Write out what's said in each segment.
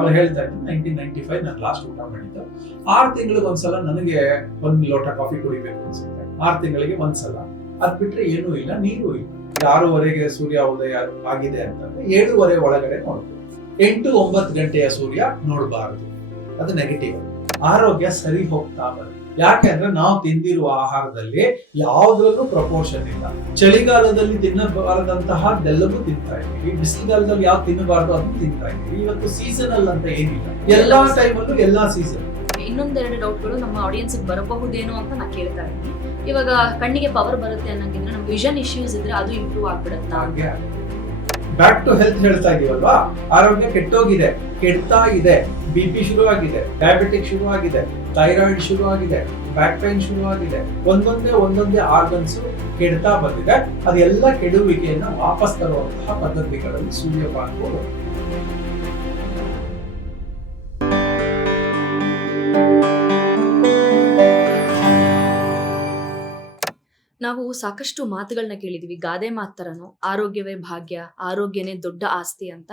ಅವ್ರು ಹೇಳ್ತಾ ಇದ್ರು 1995 ನಾನು ಲಾಸ್ಟ್ ಊಟ ಮಾಡಿದ್ದು. 6 ತಿಂಗಳಿಗೆ ಒಂದ್ಸಲ ನನಗೆ 1 ಲೋಟ ಕಾಫಿ ಕುಡಿಬೇಕು ಅನ್ಸುತ್ತೆ. 6 ತಿಂಗಳಿಗೆ ಒಂದ್ಸಲ. ಅದ್ ಬಿಟ್ರೆ ಏನೂ ಇಲ್ಲ, ನೀರು ಇಲ್ಲ. 6:30ಗೆ ಸೂರ್ಯ ಉದಯ ಆಗಿದೆ ಅಂತಂದ್ರೆ 7:30 ಒಳಗಡೆ ನೋಡ್ಬೇಕು. 8-9 ಗಂಟೆಯ ಸೂರ್ಯ ನೋಡಬಾರದು, ಅದು ನೆಗೆಟಿವ್. ಆರೋಗ್ಯ ಸರಿ ಹೋಗ್ತಾ ಬರುತ್ತೆ. ಯಾಕೆಂದ್ರೆ ನಾವು ತಿಂದಿರುವ ಆಹಾರದಲ್ಲಿ ಯಾವ್ದ್ರಲ್ಲೂ ಪ್ರಪೋರ್ಷನ್ ಇಲ್ಲ. ಚಳಿಗಾಲದಲ್ಲಿ ತಿನ್ನಬಾರದಂತಹದ್ದೆಲ್ಲವೂ ತಿಂತಾ ಇದೀವಿ, ಬಿಸಿಲುಗಾಲದಲ್ಲಿ ಯಾವ್ದು ತಿನ್ನಬಾರ್ದು ಅದನ್ನು ತಿಂತಾ ಇದೀವಿ. ಇವತ್ತು ಸೀಸನಲ್ ಅಂತ ಏನಿಲ್ಲ, ಎಲ್ಲಾ ಟೈಮಲ್ಲೂ ಎಲ್ಲಾ ಸೀಸನ್. ಇನ್ನೊಂದೆರಡು ಡೌಟ್ಗಳು ನಮ್ಮ ಆಡಿಯನ್ಸ್ ಬರಬಹುದೇನೋ ಅಂತ ನಾ ಕೇಳ್ತಾ ಇದ್ದೀನಿ. ಇವಾಗ ಕಣ್ಣಿಗೆ ಪವರ್ ಬರುತ್ತೆ ಅನ್ನೋಕ್ಕಿಂತ ನಮ್ ವಿಷನ್ ಇಶ್ಯೂಸ್ ಇದ್ರೆ ಅದು ಇಂಪ್ರೂವ್ ಆಗ್ಬಿಡುತ್ತಾ? ಬ್ಯಾಕ್ ಟು ಹೆಲ್ತ್ ಹೇಳ್ತಾ ಇದೀವಲ್ವಾ. ಆರೋಗ್ಯ ಕೆಟ್ಟೋಗಿದೆ, ಕೆಡ್ತಾ ಇದೆ. BP ಶುರು ಆಗಿದೆ, ಡಯಾಬಿಟಿಕ್ ಶುರು ಆಗಿದೆ, ಥೈರಾಯ್ಡ್ ಶುರು ಆಗಿದೆ, ಬ್ಯಾಕ್ ಪೈನ್ ಶುರು ಆಗಿದೆ. ಒಂದೊಂದೇ ಆರ್ಗನ್ಸ್ ಕೆಡ್ತಾ ಬಂದಿದೆ. ಅದೆಲ್ಲ ಕೆಡುವಿಕೆಯನ್ನ ವಾಪಸ್ ತರುವಂತಹ ಪದ್ಧತಿಗಳಲ್ಲಿ ಸೂರ್ಯಪಾನವು. ನಾವು ಸಾಕಷ್ಟು ಮಾತುಗಳನ್ನ ಕೇಳಿದೀವಿ, ಗಾದೆ ಮಾತರನು ಆರೋಗ್ಯವೇ ಭಾಗ್ಯ, ಆರೋಗ್ಯನೇ ದೊಡ್ಡ ಆಸ್ತಿ ಅಂತ.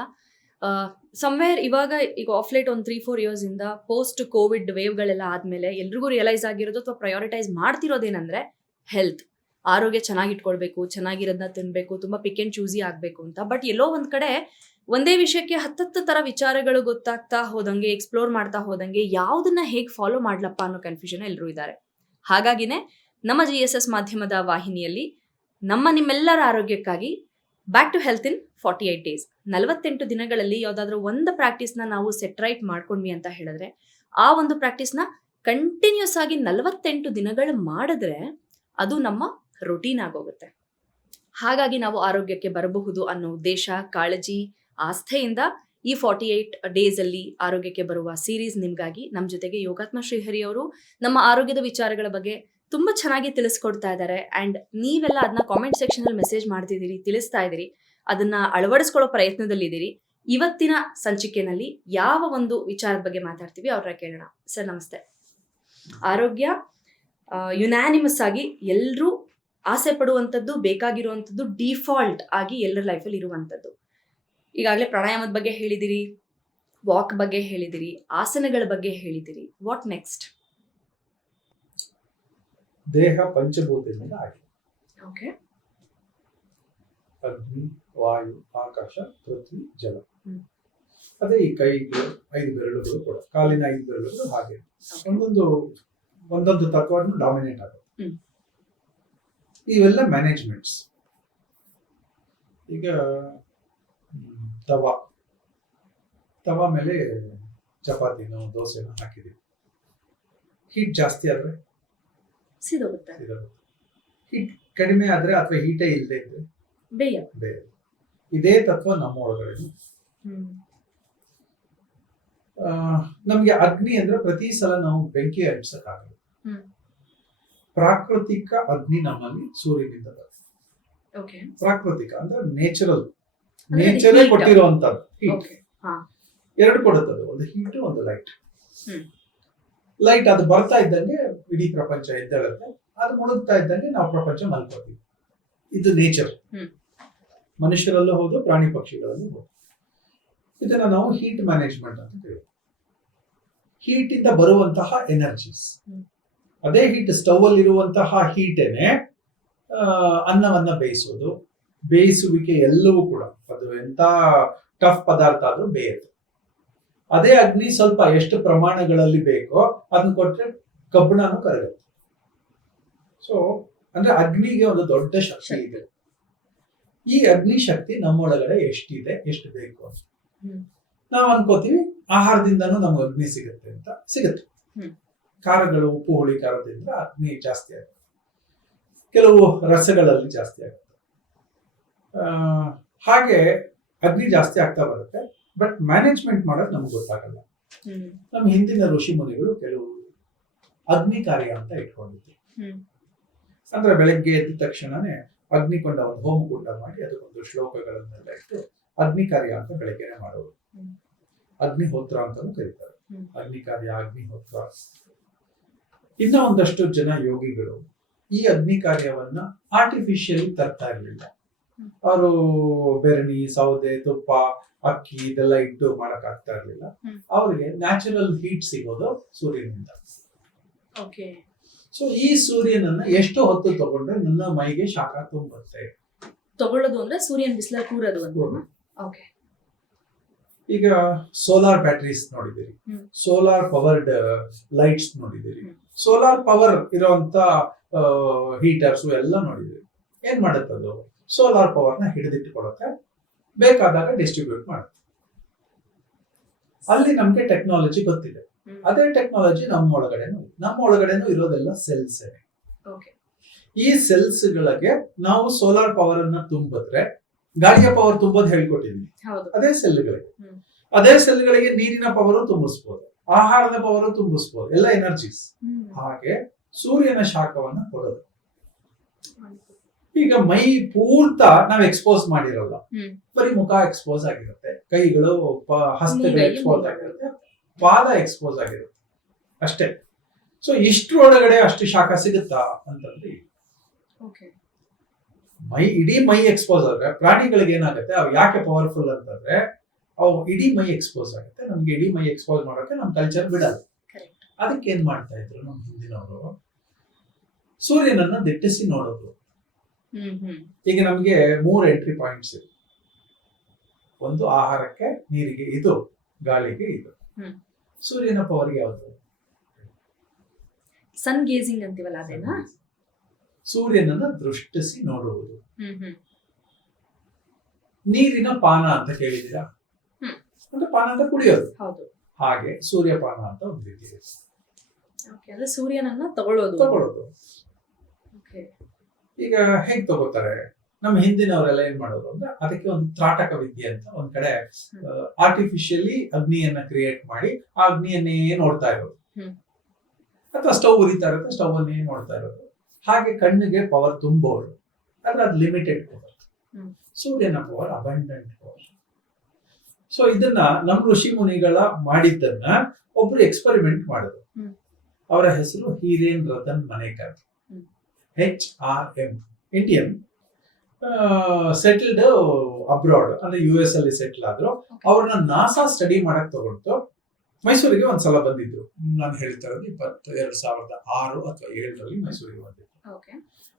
ಸಮ್ವೇರ್ ಈಗ ಆಫ್ಲೇಟ್ ಒಂದು 3-4 ಇಯರ್ಸ್ ಇಂದ ಪೋಸ್ಟ್ ಕೋವಿಡ್ ವೇವ್ಗಳೆಲ್ಲ ಆದ್ಮೇಲೆ ಎಲ್ರಿಗೂ ರಿಯಲೈಸ್ ಆಗಿರೋದು ಅಥವಾ ಪ್ರಯಾರಿಟೈಸ್ ಮಾಡ್ತಿರೋದೇನಂದ್ರೆ ಹೆಲ್ತ್, ಆರೋಗ್ಯ ಚೆನ್ನಾಗಿಟ್ಕೊಳ್ಬೇಕು, ಚೆನ್ನಾಗಿರೋದನ್ನ ತಿನ್ಬೇಕು, ತುಂಬಾ ಪಿಕ್ ಅಂಡ್ ಚೂಸಿ ಆಗ್ಬೇಕು ಅಂತ. ಬಟ್ ಎಲ್ಲೋ ಒಂದ್ ಕಡೆ ಒಂದೇ ವಿಷಯಕ್ಕೆ 10 ತರ ವಿಚಾರಗಳು ಗೊತ್ತಾಗ್ತಾ ಹೋದಂಗೆ, ಎಕ್ಸ್ಪ್ಲೋರ್ ಮಾಡ್ತಾ ಹೋದಂಗೆ ಯಾವ್ದನ್ನ ಹೇಗೆ ಫಾಲೋ ಮಾಡ್ಲಪ್ಪ ಅನ್ನೋ ಕನ್ಫ್ಯೂಷನ್ ಎಲ್ಲರೂ ಇದ್ದಾರೆ. ಹಾಗಾಗಿನೇ ನಮ್ಮ GSS ಮಾಧ್ಯಮದ ವಾಹಿನಿಯಲ್ಲಿ ನಿಮ್ಮೆಲ್ಲರ ಆರೋಗ್ಯಕ್ಕಾಗಿ back to health in 48 days, 48 ದಿನಗಳಲ್ಲಿ ಯಾವ್ದಾದ್ರು ಒಂದು ಪ್ರಾಕ್ಟೀಸ್ನ ನಾವು ಸೆಟ್ ರೈಟ್ ಮಾಡ್ಕೊಂಡ್ವಿ ಅಂತ ಹೇಳಿದ್ರೆ, ಆ ಒಂದು ಪ್ರಾಕ್ಟೀಸ್ನ ಕಂಟಿನ್ಯೂಸ್ ಆಗಿ 48 ದಿನಗಳು ಮಾಡಿದ್ರೆ ಅದು ನಮ್ಮ ರೊಟೀನ್ ಆಗೋಗುತ್ತೆ. ಹಾಗಾಗಿ ನಾವು ಆರೋಗ್ಯಕ್ಕೆ ಬರಬಹುದು ಅನ್ನೋ ಉದ್ದೇಶ, ಕಾಳಜಿ, ಆಸ್ಥೆಯಿಂದ ಈ 48 ಡೇಸ್ ಅಲ್ಲಿ ಆರೋಗ್ಯಕ್ಕೆ ಬರುವ ಸೀರೀಸ್ ನಿಮ್ಗಾಗಿ. ನಮ್ಮ ಜೊತೆಗೆ ಯೋಗಾತ್ಮ ಶ್ರೀಹರಿ ಅವರು ನಮ್ಮ ಆರೋಗ್ಯದ ವಿಚಾರಗಳ ಬಗ್ಗೆ ತುಂಬಾ ಚೆನ್ನಾಗಿ ತಿಳಿಸ್ಕೊಡ್ತಾ ಇದ್ದಾರೆ. ಅಂಡ್ ನೀವೆಲ್ಲ ಅದನ್ನ ಕಾಮೆಂಟ್ ಸೆಕ್ಷನ್ ಅಲ್ಲಿ ಮೆಸೇಜ್ ಮಾಡ್ತಿದ್ದೀರಿ, ತಿಳಿಸ್ತಾ ಇದ್ದೀರಿ, ಅದನ್ನ ಅಳವಡಿಸ್ಕೊಳ್ಳೋ ಪ್ರಯತ್ನದಲ್ಲಿದ್ದೀರಿ. ಇವತ್ತಿನ ಸಂಚಿಕೆನಲ್ಲಿ ಯಾವ ಒಂದು ವಿಚಾರದ ಬಗ್ಗೆ ಮಾತಾಡ್ತೀವಿ ಅವ್ರನ್ನ ಕೇಳೋಣ. ಸರ್ ನಮಸ್ತೆ. ಆರೋಗ್ಯ ಯುನಾನಿಮಸ್ ಆಗಿ ಎಲ್ಲರೂ ಆಸೆ ಪಡುವಂಥದ್ದು, ಬೇಕಾಗಿರುವಂಥದ್ದು, ಡಿಫಾಲ್ಟ್ ಆಗಿ ಎಲ್ಲರ ಲೈಫಲ್ಲಿ ಇರುವಂಥದ್ದು. ಈಗಾಗಲೇ ಪ್ರಾಣಾಯಾಮದ ಬಗ್ಗೆ ಹೇಳಿದಿರಿ, ವಾಕ್ ಬಗ್ಗೆ ಹೇಳಿದಿರಿ, ಆಸನಗಳ ಬಗ್ಗೆ ಹೇಳಿದಿರಿ. What next? ದೇಹ ಪಂಚಭೂತದಿಂದ ಆಗಿದೆ. ಓಕೆ. ಅಗ್ನಿ, ವಾಯು, ಆಕಾಶ, ಪೃಥ್ವಿ, ಜಲ. ಅದೇ ಈ ಕೈಗೆ 5 ಬೆರಳುಗಳು ಕೂಡ, ಕಾಲಿನ 5 ಬೆರಳುಗಳು ಹಾಗೆ ಒಂದೊಂದು ತತ್ವವನ್ನು ಡಾಮಿನೇಟ್ ಆಗುತ್ತೆ. ಇವೆಲ್ಲ ಮ್ಯಾನೇಜ್ಮೆಂಟ್ಸ್. ಈಗ ತವಾ ಮೇಲೆ ಚಪಾತಿನೋ ದೋಸೆನೋ ಹಾಕಿದೀವಿ, ಹೀಟ್ ಜಾಸ್ತಿ ಆದ್ರೆ ಸಿದೋಗುತ್ತೆ, ಹೀಟ್ ಕಡಿಮೆ ಆದ್ರೆ ಅಥವಾ ಹೀಟೇ ಇಲ್ಲದೆ ಇದ್ರೆ ಬೇಯ. ಇದೇ ತತ್ವ ನಮ್ಮ ಒಳಗಡೆ. ನಮ್ಗೆ ಅಗ್ನಿ ಅಂದ್ರೆ ಪ್ರತಿ ಸಲ ನಾವು ಬೆಂಕಿ ಹಚ್ಸಕ್ಕಾಗಲ್ಲ. ಪ್ರಾಕೃತಿಕ ಅಗ್ನಿ ನಮ್ಮಲ್ಲಿ ಸೂರ್ಯನಿಂದ ಬರುತ್ತೆ. ಪ್ರಾಕೃತಿಕ ಅಂದ್ರೆ ನೇಚರೇ ಕೊಟ್ಟಿರುವಂತದ್ದು ಹೀಟ್. 2 ಕೊಡುತ್ತದೆ, ಒಂದು ಹೀಟ್, ಒಂದು ಲೈಟ್. ಲೈಟ್ ಅದು ಬರ್ತಾ ಇದ್ದಂಗೆ ಇಡೀ ಪ್ರಪಂಚ ಎದ್ದೇಳುತ್ತೆ, ಅದು ಮುಳುಗ್ತಾ ಇದ್ದಂಗೆ ನಾವು ಪ್ರಪಂಚ ಮಲ್ಕೋತೀವಿ. ಇದು ನೇಚರ್. ಮನುಷ್ಯರಲ್ಲೂ ಹೌದು, ಪ್ರಾಣಿ ಪಕ್ಷಿಗಳಲ್ಲೂ ಹೌದು. ಇದನ್ನ ನಾವು ಹೀಟ್ ಮ್ಯಾನೇಜ್ಮೆಂಟ್ ಅಂತ ಹೇಳ್ತೀವಿ. ಹೀಟ್ ಇಂದ ಬರುವಂತಹ ಎನರ್ಜೀಸ್, ಅದೇ ಹೀಟ್, ಸ್ಟವ್ ಅಲ್ಲಿ ಇರುವಂತಹ ಹೀಟೇನೆ ಅನ್ನವನ್ನ ಬೇಯಿಸೋದು, ಬೇಯಿಸುವಿಕೆ ಎಲ್ಲವೂ ಕೂಡ ಅದು ಎಂತ ಟಫ್ ಪದಾರ್ಥ ಆದ್ರೂ ಬೇಯುತ್ತೆ. ಅದೇ ಅಗ್ನಿ ಸ್ವಲ್ಪ ಎಷ್ಟು ಪ್ರಮಾಣಗಳಲ್ಲಿ ಬೇಕೋ ಅದನ್ನ ಕೊಟ್ರೆ ಕಬ್ಬಿಣನು ಕರಗುತ್ತೆ. ಸೊ ಅಂದ್ರೆ ಅಗ್ನಿಗೆ ಒಂದು ದೊಡ್ಡ ಶಕ್ತಿ ಇದೆ. ಈ ಅಗ್ನಿ ಶಕ್ತಿ ನಮ್ಮೊಳಗಡೆ ಎಷ್ಟಿದೆ, ಎಷ್ಟು ಬೇಕು ಅಂತ ನಾವು ಅನ್ಕೋತೀವಿ. ಆಹಾರದಿಂದನೂ ನಮ್ಗೆ ಅಗ್ನಿ ಸಿಗುತ್ತೆ ಅಂತ. ಸಿಗುತ್ತೆ. ಖಾರಗಳು, ಉಪ್ಪು, ಹುಳಿ ಖಾರದಿಂದ ಅಗ್ನಿ ಜಾಸ್ತಿ ಆಗುತ್ತೆ. ಕೆಲವು ರಸಗಳಲ್ಲಿ ಜಾಸ್ತಿ ಆಗುತ್ತೆ. ಹಾಗೆ ಅಗ್ನಿ ಜಾಸ್ತಿ ಆಗ್ತಾ ಬರುತ್ತೆ. ಬಟ್ ಮ್ಯಾನೇಜ್ಮೆಂಟ್ ಮಾಡೋದು ನಮ್ಗೆ ಗೊತ್ತಾಗಲ್ಲ. ನಮ್ಮ ಹಿಂದಿನ ಋಷಿ ಮುನಿಗಳು ಕೆಲವು ಅಗ್ನಿ ಕಾರ್ಯ ಅಂತ ಇಟ್ಕೊಂಡಿದ್ರು. ಅಂದ್ರೆ ಬೆಳಗ್ಗೆ ಎದ್ದ ತಕ್ಷಣನೇ ಅಗ್ನಿಕೊಂಡ ಒಂದು ಹೋಮಕುಂಡ ಮಾಡಿ ಅದಕ್ಕೊಂದು ಶ್ಲೋಕಗಳನ್ನೆಲ್ಲ ಇಟ್ಟು ಅಗ್ನಿ ಕಾರ್ಯ ಅಂತ ಬೆಳಗ್ಗೆನೆ ಮಾಡೋರು. ಅಗ್ನಿಹೋತ್ರ ಅಂತಾನು ಕರೀತಾರೆ. ಅಗ್ನಿ ಕಾರ್ಯ, ಅಗ್ನಿಹೋತ್ರ. ಇನ್ನ ಒಂದಷ್ಟು ಜನ ಯೋಗಿಗಳು ಈ ಅಗ್ನಿ ಕಾರ್ಯವನ್ನ ಆರ್ಟಿಫಿಷಿಯಲಿ ತರ್ತಾ ಇರಲಿಲ್ಲ. ಅವರು ಬೆರಣಿ, ಸೌದೆ, ತುಪ್ಪ ಅಕ್ಕಿ ಇದೆಲ್ಲ ಇಟ್ಟು ಮಾಡಕ್ ಆಗ್ತಾ ಇರ್ಲಿಲ್ಲ. ಹ್ಮ್. ಅವ್ರಿಗೆ ನ್ಯಾಚುರಲ್ ಹೀಟ್ ಸಿಗೋದು ಸೂರ್ಯನಿಂದ. ಓಕೆ. ಸೊ ಈ ಸೂರ್ಯನನ್ನ ಎಷ್ಟು ಹೊತ್ತು ತಗೊಂಡ್ರೆ ನನ್ನ ಮೈಗೆ ಶಾಖ ತುಂಬುತ್ತೆ. ತಗೊಳ್ಳೋದು ಅಂದ್ರೆ ಸೂರ್ಯನ ಬಿಸಿಲಲ್ಲಿ ಕೂರೋದು ಅಂತ. ಓಕೆ. ಈಗ ಸೋಲಾರ್ ಬ್ಯಾಟರೀಸ್ ನೋಡಿದಿರಿ, ಹ್ಮ್. ಸೋಲಾರ್ ಪವರ್ಡ್ ಲೈಟ್ಸ್ ನೋಡಿದಿರಿ, ಹ್ಮ್. ಸೋಲಾರ್ ಪವರ್ ಇರುವಂತ ಹೀಟರ್ಸ್ ಎಲ್ಲ ನೋಡಿದಿರಿ. ಏನ್ ಮಾಡುತ್ತದು? ಸೋಲಾರ್ ಪವರ್ ನ ಹಿಡಿದಿಟ್ಟುಕೊಳ್ಳುತ್ತೆ, ಬೇಕಾದಾಗ ಡಿಸ್ಟ್ರಿಬ್ಯೂಟ್ ಮಾಡುತ್ತೆ. ಅಲ್ಲಿ ನಮ್ಗೆ ಟೆಕ್ನಾಲಜಿ ಗೊತ್ತಿದೆ. ಹ್ಮ್. ಅದೇ ಟೆಕ್ನಾಲಜಿ ನಮ್ಮ ಒಳಗಡೆನೂ ಇರೋದೆಲ್ಲ ಸೆಲ್ಸ್. ಓಕೆ. ಈ ಸೆಲ್ಸ್ ಗಳಿಗೆ ನಾವು ಸೋಲಾರ್ ಪವರ್ ಅನ್ನ ತುಂಬಿದ್ರೆ, ಗಾಳಿಯ ಪವರ್ ತುಂಬೋದು ಹೇಳ್ಕೊಟ್ಟಿದ್ವಿ, ಹೌದು. ಅದೇ ಸೆಲ್ಗಳಿಗೆ. ಹ್ಮ್. ಅದೇ ಸೆಲ್ಗಳಿಗೆ ನೀರಿನ ಪವರ್ ತುಂಬಿಸ್ಬೋದು, ಆಹಾರದ ಪವರ್ ತುಂಬಿಸ್ಬೋದು, ಎಲ್ಲ ಎನರ್ಜೀಸ್. ಹ್ಮ್. ಹಾಗೆ ಸೂರ್ಯನ ಶಾಖವನ್ನ ಕೊಡೋದು. ಹ್ಮ್. ಈಗ ಮೈ ಪೂರ್ತ ನಾವ್ ಎಕ್ಸ್ಪೋಸ್ ಮಾಡಿರಲ್ಲ, ಹ್ಮ್. ಬರೀ ಮುಖ ಎಕ್ಸ್ಪೋಸ್ ಆಗಿರುತ್ತೆ, ಕೈಗಳು ಹಸ್ತಗಳು ಮುಂಗೈ, ಎಕ್ಸ್ಪೋಸ್ ಮುಂಗೈ. ಆಗಿರುತ್ತೆ, ಪಾದ ಎಕ್ಸ್ಪೋಸ್ ಆಗಿರುತ್ತೆ ಅಷ್ಟೇ. ಸೊ ಇಷ್ಟ್ರೊಳಗಡೆ ಅಷ್ಟು ಶಾಖ ಸಿಗುತ್ತಾ ಅಂತಂದ್ರೆ ಓಕೆ. ಇಡೀ ಮೈ ಎಕ್ಸ್ಪೋಸ್ ಆದ್ರೆ ಪ್ರಾಣಿಗಳಿಗೆ ಏನಾಗುತ್ತೆ, ಅವು ಯಾಕೆ ಪವರ್ಫುಲ್ ಅಂತಂದ್ರೆ ಅವು ಇಡೀ ಮೈ ಎಕ್ಸ್ಪೋಸ್ ಆಗುತ್ತೆ. ನಮ್ಗೆ ಇಡೀ ಮೈ ಎಕ್ಸ್ಪೋಸ್ ಮಾಡೋಕೆ ನಮ್ ಕಲ್ಚರ್ ಬಿಡಲ್ಲ. ಕರೆಕ್ಟ್. ಅದಕ್ಕೆ ಏನ್ ಮಾಡ್ತಾ ಇದ್ರು ನಮ್ ಹಿಂದಿನವರು, ಸೂರ್ಯನನ್ನ ದಿಟ್ಟಿಸಿ ನೋಡೋದು. ಈಗ ನಮ್ಗೆ 3 ಎಂಟ್ರಿ ಪಾಯಿಂಟ್ಸ್ ಇದೆ. ಒಂದು ಆಹಾರಕ್ಕೆ, ನೀರಿಗೆ ಇದು, ಗಾಳಿಗೆ ಇದು. ಹ್ಮ್. ಸೂರ್ಯನ ಪವರ್ಗೆ ಯಾವುದು? ಸನ್ ಗೇಜಿಂಗ್ ಅಂತೀವಲ್ಲ ಅದೇನಾ? ಸೂರ್ಯನನ್ನ ದೃಷ್ಟಿಸಿ ನೋಡುವುದು. ಹ್ಮ್. ನೀರಿನ ಪಾನ ಅಂತ ಕೇಳಿದ್ದೀರಾ? ಹ್ಮ್. ಅಂದ್ರೆ ಪಾನ ಅಂತ ಕುಡಿಯೋದು. ಹೌದು. ಹಾಗೆ ಸೂರ್ಯಪಾನ ಅಂತ ಒಂದು ರೀತಿ ಇದೆ. ಓಕೆ. ಅಂದ್ರೆ ಸೂರ್ಯನನ್ನ ತಗೊಳ್ಳೋದು. ಓಕೆ. ಈಗ ಹೇಗ್ ತಗೋತಾರೆ? ನಮ್ಮ ಹಿಂದಿನವರೆಲ್ಲ ಏನ್ ಮಾಡೋದು ಅಂದ್ರೆ ಅದಕ್ಕೆ ಒಂದು ತ್ರಾಟಕ ವಿದ್ಯೆ ಅಂತ ಒಂದ್ ಕಡೆ ಆರ್ಟಿಫಿಷಿಯಲಿ ಅಗ್ನಿಯನ್ನ ಕ್ರಿಯೇಟ್ ಮಾಡಿ ಆ ಅಗ್ನಿಯನ್ನೇ ನೋಡ್ತಾ ಇರೋದು, ಹ್ಮ್. ಅಥವಾ ಸ್ಟವ್ ಉರಿತಾ ಇರುತ್ತೆ, ಸ್ಟವ್ ಅನ್ನೇ ನೋಡ್ತಾ ಇರೋದು. ಹಾಗೆ ಕಣ್ಣಿಗೆ ಪವರ್ ತುಂಬೋರು, ಆದ್ರೆ ಅದು ಲಿಮಿಟೆಡ್ ಪವರ್. ಹ್ಮ್. ಸೂರ್ಯನ ಪವರ್ ಅಬಂಡೆಂಟ್ ಪವರ್. ಸೊ ಇದನ್ನ ನಮ್ಮ ಋಷಿ ಮುನಿಗಳ ಮಾಡಿದ್ದನ್ನ ಒಬ್ರು ಎಕ್ಸ್ಪೆರಿಮೆಂಟ್ ಮಾಡಿದ್ರು. ಹ್ಮ್. ಅವರ ಹೆಸರು ಹೀರೇನ್ ರತನ್ ಮನೇಕರ್, ಹ್ಮ್. HRM, ಇಂಡಿಯನ್, ಸೆಟಲ್ಡ್ ಅಬ್ರಾಡ್ ಅಂದ್ರೆ US ಅಲ್ಲಿ ಸೆಟ್ಲ್ ಆದ್ರು. ಅವ್ರನ್ನ ನಾಸಾ ಸ್ಟಡಿ ಮಾಡಕ್ ತಗೊಂಡು ಮೈಸೂರಿಗೆ ಒಂದ್ಸಲ ಬಂದಿದ್ರು. ನಾನು ಹೇಳ್ತಾ ಇರೋದು 2006 ಅಥವಾ 2007 ಮೈಸೂರಿಗೆ ಬಂದಿದ್ರು. ಓಕೆ.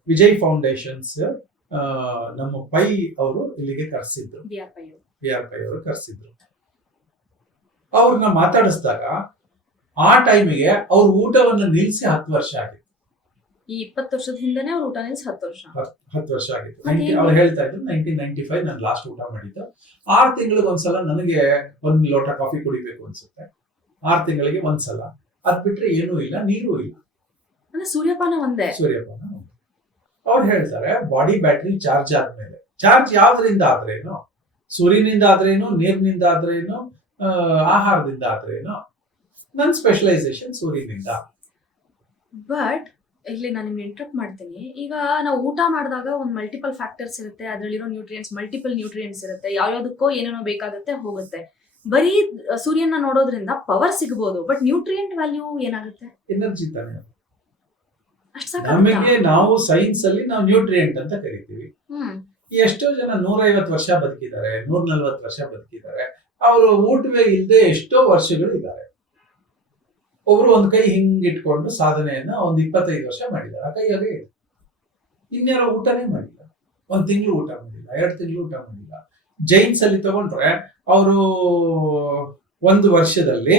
ವಿಜಯ್ ಫೌಂಡೇಶನ್ಸ್ ನಮ್ಮ ಪೈ ಅವರು ಇಲ್ಲಿಗೆ ಕರೆಸಿದ್ರು, BR ಪೈ ಅವರು ಕರೆಸಿದ್ರು. ಅವ್ರನ್ನ ಮಾತಾಡಿಸಿದಾಗ ಆ ಟೈಮಿಗೆ ಅವ್ರ ಊಟವನ್ನ ನಿಲ್ಸಿ 10 ವರ್ಷ ಆಗಿತ್ತು. ಈ 20 ವರ್ಷದ ಹಿಂದೆನೆ ಅವ್ರ ಊಟ ನಿಲ್ಸಿ 10 ವರ್ಷ. 10 ವರ್ಷ ಆಗಿತ್ತು. ಅವ್ರು ಹೇಳ್ತಾ ಇದ್ರು 1995 ನಾನು ಲಾಸ್ಟ್ ಊಟ ಮಾಡಿದ್ದು. 6 ತಿಂಗಳಿಗೆ ಒಂದ್ಸಲ ನನಗೆ 1 ಲೋಟ ಕಾಫಿ ಕುಡಿಬೇಕು ಅನ್ಸುತ್ತೆ. 6 ತಿಂಗಳಿಗೆ ಒಂದ್ಸಲ. ಅದ್ ಬಿಟ್ರೆ ಏನೂ ಇಲ್ಲ, ನೀರು ಇಲ್ಲ. ಅಂದ್ರೆ ಸೂರ್ಯಪಾನ ಒಂದೇ. ಸೂರ್ಯಪಾನ. ಅವ್ರು ಹೇಳ್ತಾರೆ ಬಾಡಿ ಬ್ಯಾಟ್ರಿ ಚಾರ್ಜ್ ಆದ್ಮೇಲೆ, ಚಾರ್ಜ್ ಯಾವ್ದ್ರಿಂದ ಆದ್ರೇನು, ಸೂರ್ಯನಿಂದ ಆದ್ರೇನು, ನೀರಿನಿಂದ ಆದ್ರೇನು, ಆಹಾರದಿಂದ ಆದ್ರೇನು, ನನ್ ಸ್ಪೆಷಲೈಸೇಷನ್ ಸೂರ್ಯನಿಂದ. ಬಟ್ ಇಲ್ಲಿ ನಾನು ನಿಮ್ಗೆ ಇಂಟರಪ್ಟ್ ಮಾಡ್ತೀನಿ. ಈಗ ನಾವು ಊಟ ಮಾಡಿದಾಗ ಒಂದು ಮಲ್ಟಿಪಲ್ ಫ್ಯಾಕ್ಟರ್ಸ್ ಇರುತ್ತೆ, ಅದರಲ್ಲಿರೋ ನ್ಯೂಟ್ರಿಯೆಂಟ್ಸ್, ಮಲ್ಟಿಪಲ್ ನ್ಯೂಟ್ರಿಯೆಂಟ್ಸ್ ಇರುತ್ತೆ, ಯಾವ್ಯಾವುದಕ್ಕೋ ಏನೇನೋ ಬೇಕಾಗುತ್ತೆ ಹೋಗುತ್ತೆ. ಬರೀ ಸೂರ್ಯನ ನೋಡೋದ್ರಿಂದ ಪವರ್ ಸಿಗಬಹುದು, ಬಟ್ ನ್ಯೂಟ್ರಿಯೆಂಟ್ ವ್ಯಾಲ್ಯೂ ಏನಾಗುತ್ತೆ? ಎನರ್ಜಿ ತಾನೆ. ಅಷ್ಟು ಸಾಕ. ನಮಗೆ ನಾವು ಸೈನ್ಸ್ ಅಲ್ಲಿ ನಾವು ನ್ಯೂಟ್ರಿಯೆಂಟ್ ಅಂತ ಕರಿತೀವಿ. ಎಷ್ಟೋ ಜನ 150 ವರ್ಷ ಬದುಕಿದ್ದಾರೆ, 140 ವರ್ಷ ಬದುಕಿದ್ದಾರೆ. ಅವರು ಊಟವೇ ಇಲ್ಲದೆ ಎಷ್ಟೋ ವರ್ಷಗಳು ಇದ್ದಾರೆ. ಒಬ್ರು ಒಂದ್ ಕೈ ಹಿಂಗಿಟ್ಕೊಂಡು ಸಾಧನೆಯನ್ನ 25 ವರ್ಷ ಮಾಡಿದ್ದಾರೆ. ಆ ಕೈ ಹಾಗೆ ಇದೆ. ಇನ್ಯಾರೋ ಊಟನೇ ಮಾಡಿಲ್ಲ, 1 ತಿಂಗಳು ಊಟ ಮಾಡಿಲ್ಲ, 2 ತಿಂಗಳು ಊಟ ಮಾಡಿಲ್ಲ. ಜೈನ್ಸ್ ಅಲ್ಲಿ ತಗೊಂಡ್ರೆ ಅವರು 1 ವರ್ಷದಲ್ಲಿ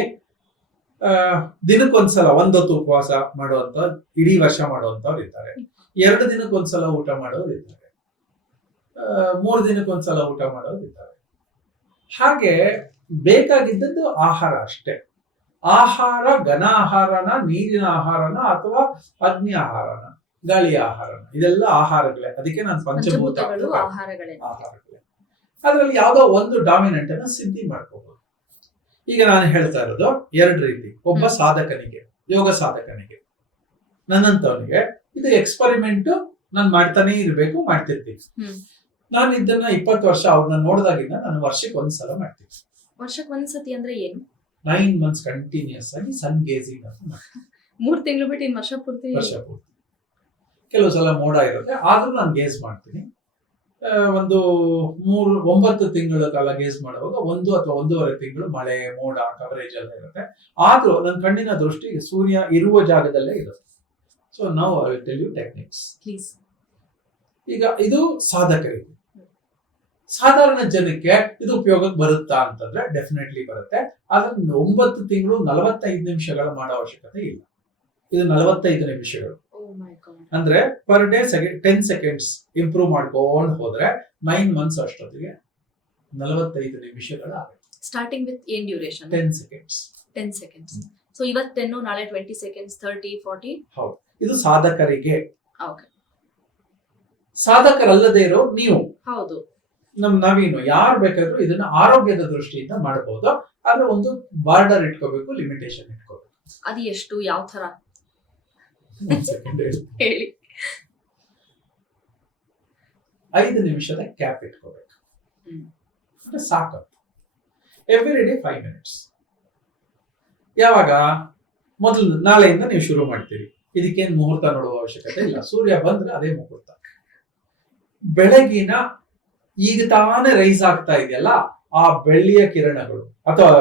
ದಿನಕ್ಕೊಂದ್ಸಲ 1 ಹೊತ್ತು ಉಪವಾಸ ಮಾಡುವಂತ, ಇಡೀ ವರ್ಷ ಮಾಡುವಂತವ್ರು ಇದ್ದಾರೆ. 2 ದಿನಕ್ಕೊಂದ್ಸಲ ಊಟ ಮಾಡೋರು ಇದ್ದಾರೆ, 3 ದಿನಕ್ಕೊಂದ್ಸಲ ಊಟ ಮಾಡೋರು ಇದ್ದಾರೆ. ಹಾಗೆ ಬೇಕಾಗಿದ್ದದ್ದು ಆಹಾರ ಅಷ್ಟೇ. ಆಹಾರ ಘನ ಆಹಾರನ, ನೀರಿನ ಆಹಾರನ, ಅಥವಾ ಅಗ್ನಿ ಆಹಾರನ, ಗಾಳಿಯ ಆಹಾರನ, ಇದೆಲ್ಲ ಆಹಾರಗಳೇ. ಅದಕ್ಕೆ ನಾನು ಪಂಚಭೂತಗಳು ಆಹಾರಗಳೇ. ಅದ್ರಲ್ಲಿ ಯಾವ್ದೋ ಒಂದು ಡಾಮಿನೆಂಟ್ ಅನ್ನ ಸಿದ್ಧಿ ಮಾಡ್ಕೋಬಹುದು. ಈಗ ನಾನು ಹೇಳ್ತಾ ಇರೋದು 2 ರೀತಿ. ಒಬ್ಬ ಸಾಧಕನಿಗೆ, ಯೋಗ ಸಾಧಕನಿಗೆ, ನನ್ನಂತವನಿಗೆ ಇದು ಎಕ್ಸ್ಪರಿಮೆಂಟ್ ನಾನು ಮಾಡ್ತಾನೆ ಇರ್ಬೇಕು, ಮಾಡ್ತಿರ್ತೀನಿ. ನಾನು ಇದನ್ನ 20 ವರ್ಷ ಅವ್ರನ್ನ ನೋಡಿದಾಗಿಂದ ನಾನು ವರ್ಷಕ್ಕೆ 1 ಸಲ ಮಾಡ್ತೀನಿ. ವರ್ಷಕ್ಕೆ 1 ಸತಿ ಅಂದ್ರೆ ಏನು? 9 ಮಂತ್ಸ್ ಕಂಟಿನ್ಯೂಸ್ ಆಗಿ ಸನ್ ಗೇಜಿಂಗ್ ಅಂತ ಮಾಡ್ತೀನಿ. 3 ತಿಂಗಳು ಬಿಟ್ಟು ಇನ್ನು ವರ್ಷ ಪೂರ್ತಿ. ಕೆಲವು ಸಲ ಮೋಡ ಇರುತ್ತೆ, ಆದ್ರೂ ನಾನು ಗೇಜ್ ಮಾಡ್ತೀನಿ. ಒಂದು 9 ತಿಂಗಳ ಕಾಲ ಗೇಸ್ ಮಾಡುವಾಗ 1 ಅಥವಾ 1.5 ತಿಂಗಳು ಮಳೆ ಮೋಡ ಕವರೇಜ್ ಎಲ್ಲ ಇರುತ್ತೆ. ಆದ್ರೂ ನನ್ನ ಕಣ್ಣಿನ ದೃಷ್ಟಿ ಸೂರ್ಯ ಇರುವ ಜಾಗದಲ್ಲೇ ಇರುತ್ತೆ. ಸೊ ನಾವು I will tell you techniques. ಈಗ ಇದು ಸಾಧಕರಿಗೆ. ಸಾಧಾರಣ ಜನಕ್ಕೆ ಇದು ಉಪಯೋಗಕ್ಕೆ ಬರುತ್ತಾ ಅಂತಂದ್ರೆ ಡೆಫಿನೆಟ್ಲಿ ಬರುತ್ತೆ. ಆದ್ರೆ 9 ತಿಂಗಳು 45 ನಿಮಿಷಗಳ ಮಾಡೋ ಅವಶ್ಯಕತೆ ಇಲ್ಲ. ಇದು 45 ನಿಮಿಷಗಳು. ಅಂದ್ರೆ ಪರ್ ಡೇ 10 ಸೆಕೆಂಡ್ಸ್ ಇಂಪ್ರೂವ್ ಮಾಡ್ಕೊಂಡು ಹೋದ್ರೆ 9 ಮಂತ್ಸ್ ಅಷ್ಟೊತ್ತಿಗೆ 45 ನಿಮಿಷಗಳ ಸ್ಟಾರ್ಟಿಂಗ್ ವಿತ್ ಏನ್ ಡ್ಯೂರೇಷನ್? 10 ಸೆಕೆಂಡ್ಸ್. 10 ಸೆಕೆಂಡ್ಸ್. ಸೊ ಇವತ್ತು 10, ನಾಳೆ 20 ಸೆಕೆಂಡ್ಸ್, 30, 40. ಹೌದು, ಇದು ಸಾಧಕರಿಗೆ. ಓಕೆ. ಸಾಧಕರಲ್ಲದೆ ಇರೋ ನೀವು, ಹೌದು, ನಾವೇನು ಯಾರು ಬೇಕಾದ್ರೂ ಇದನ್ನ ಆರೋಗ್ಯದ ದೃಷ್ಟಿಯಿಂದ ಮಾಡಬಹುದು. ಆದ್ರೆ ಒಂದು ಬಾರ್ಡರ್ ಇಟ್ಕೋಬೇಕು, ಲಿಮಿಟೇಷನ್ ಇಟ್ಕೋಬೇಕು. ಅದು ಎಷ್ಟು, ಯಾವ ತರ ಹೇಳಿ. 5 ನಿಮಿಷದ ಕ್ಯಾಪ್ ಇಟ್ಕೋಬೇಕು, ಅಂದ್ರೆ ಸಾಕು. Every day 5 minutes. ಯಾವಾಗ? ಮೊದಲು ನಾಳೆಯಿಂದ ನೀವು ಶುರು ಮಾಡ್ತೀರಿ. ಇದಕ್ಕೇನು ಮುಹೂರ್ತ ನೋಡುವ ಅವಶ್ಯಕತೆ ಇಲ್ಲ. ಸೂರ್ಯ ಬಂದ್ರೆ ಅದೇ ಮುಹೂರ್ತ. ಬೆಳಗಿನ ಈಗ ತಾನೇ ರೈಸ್ ಆಗ್ತಾ ಇದೆಯಲ್ಲ, ಆ ಬೆಳ್ಳಿಯ ಕಿರಣಗಳು ಅಥವಾ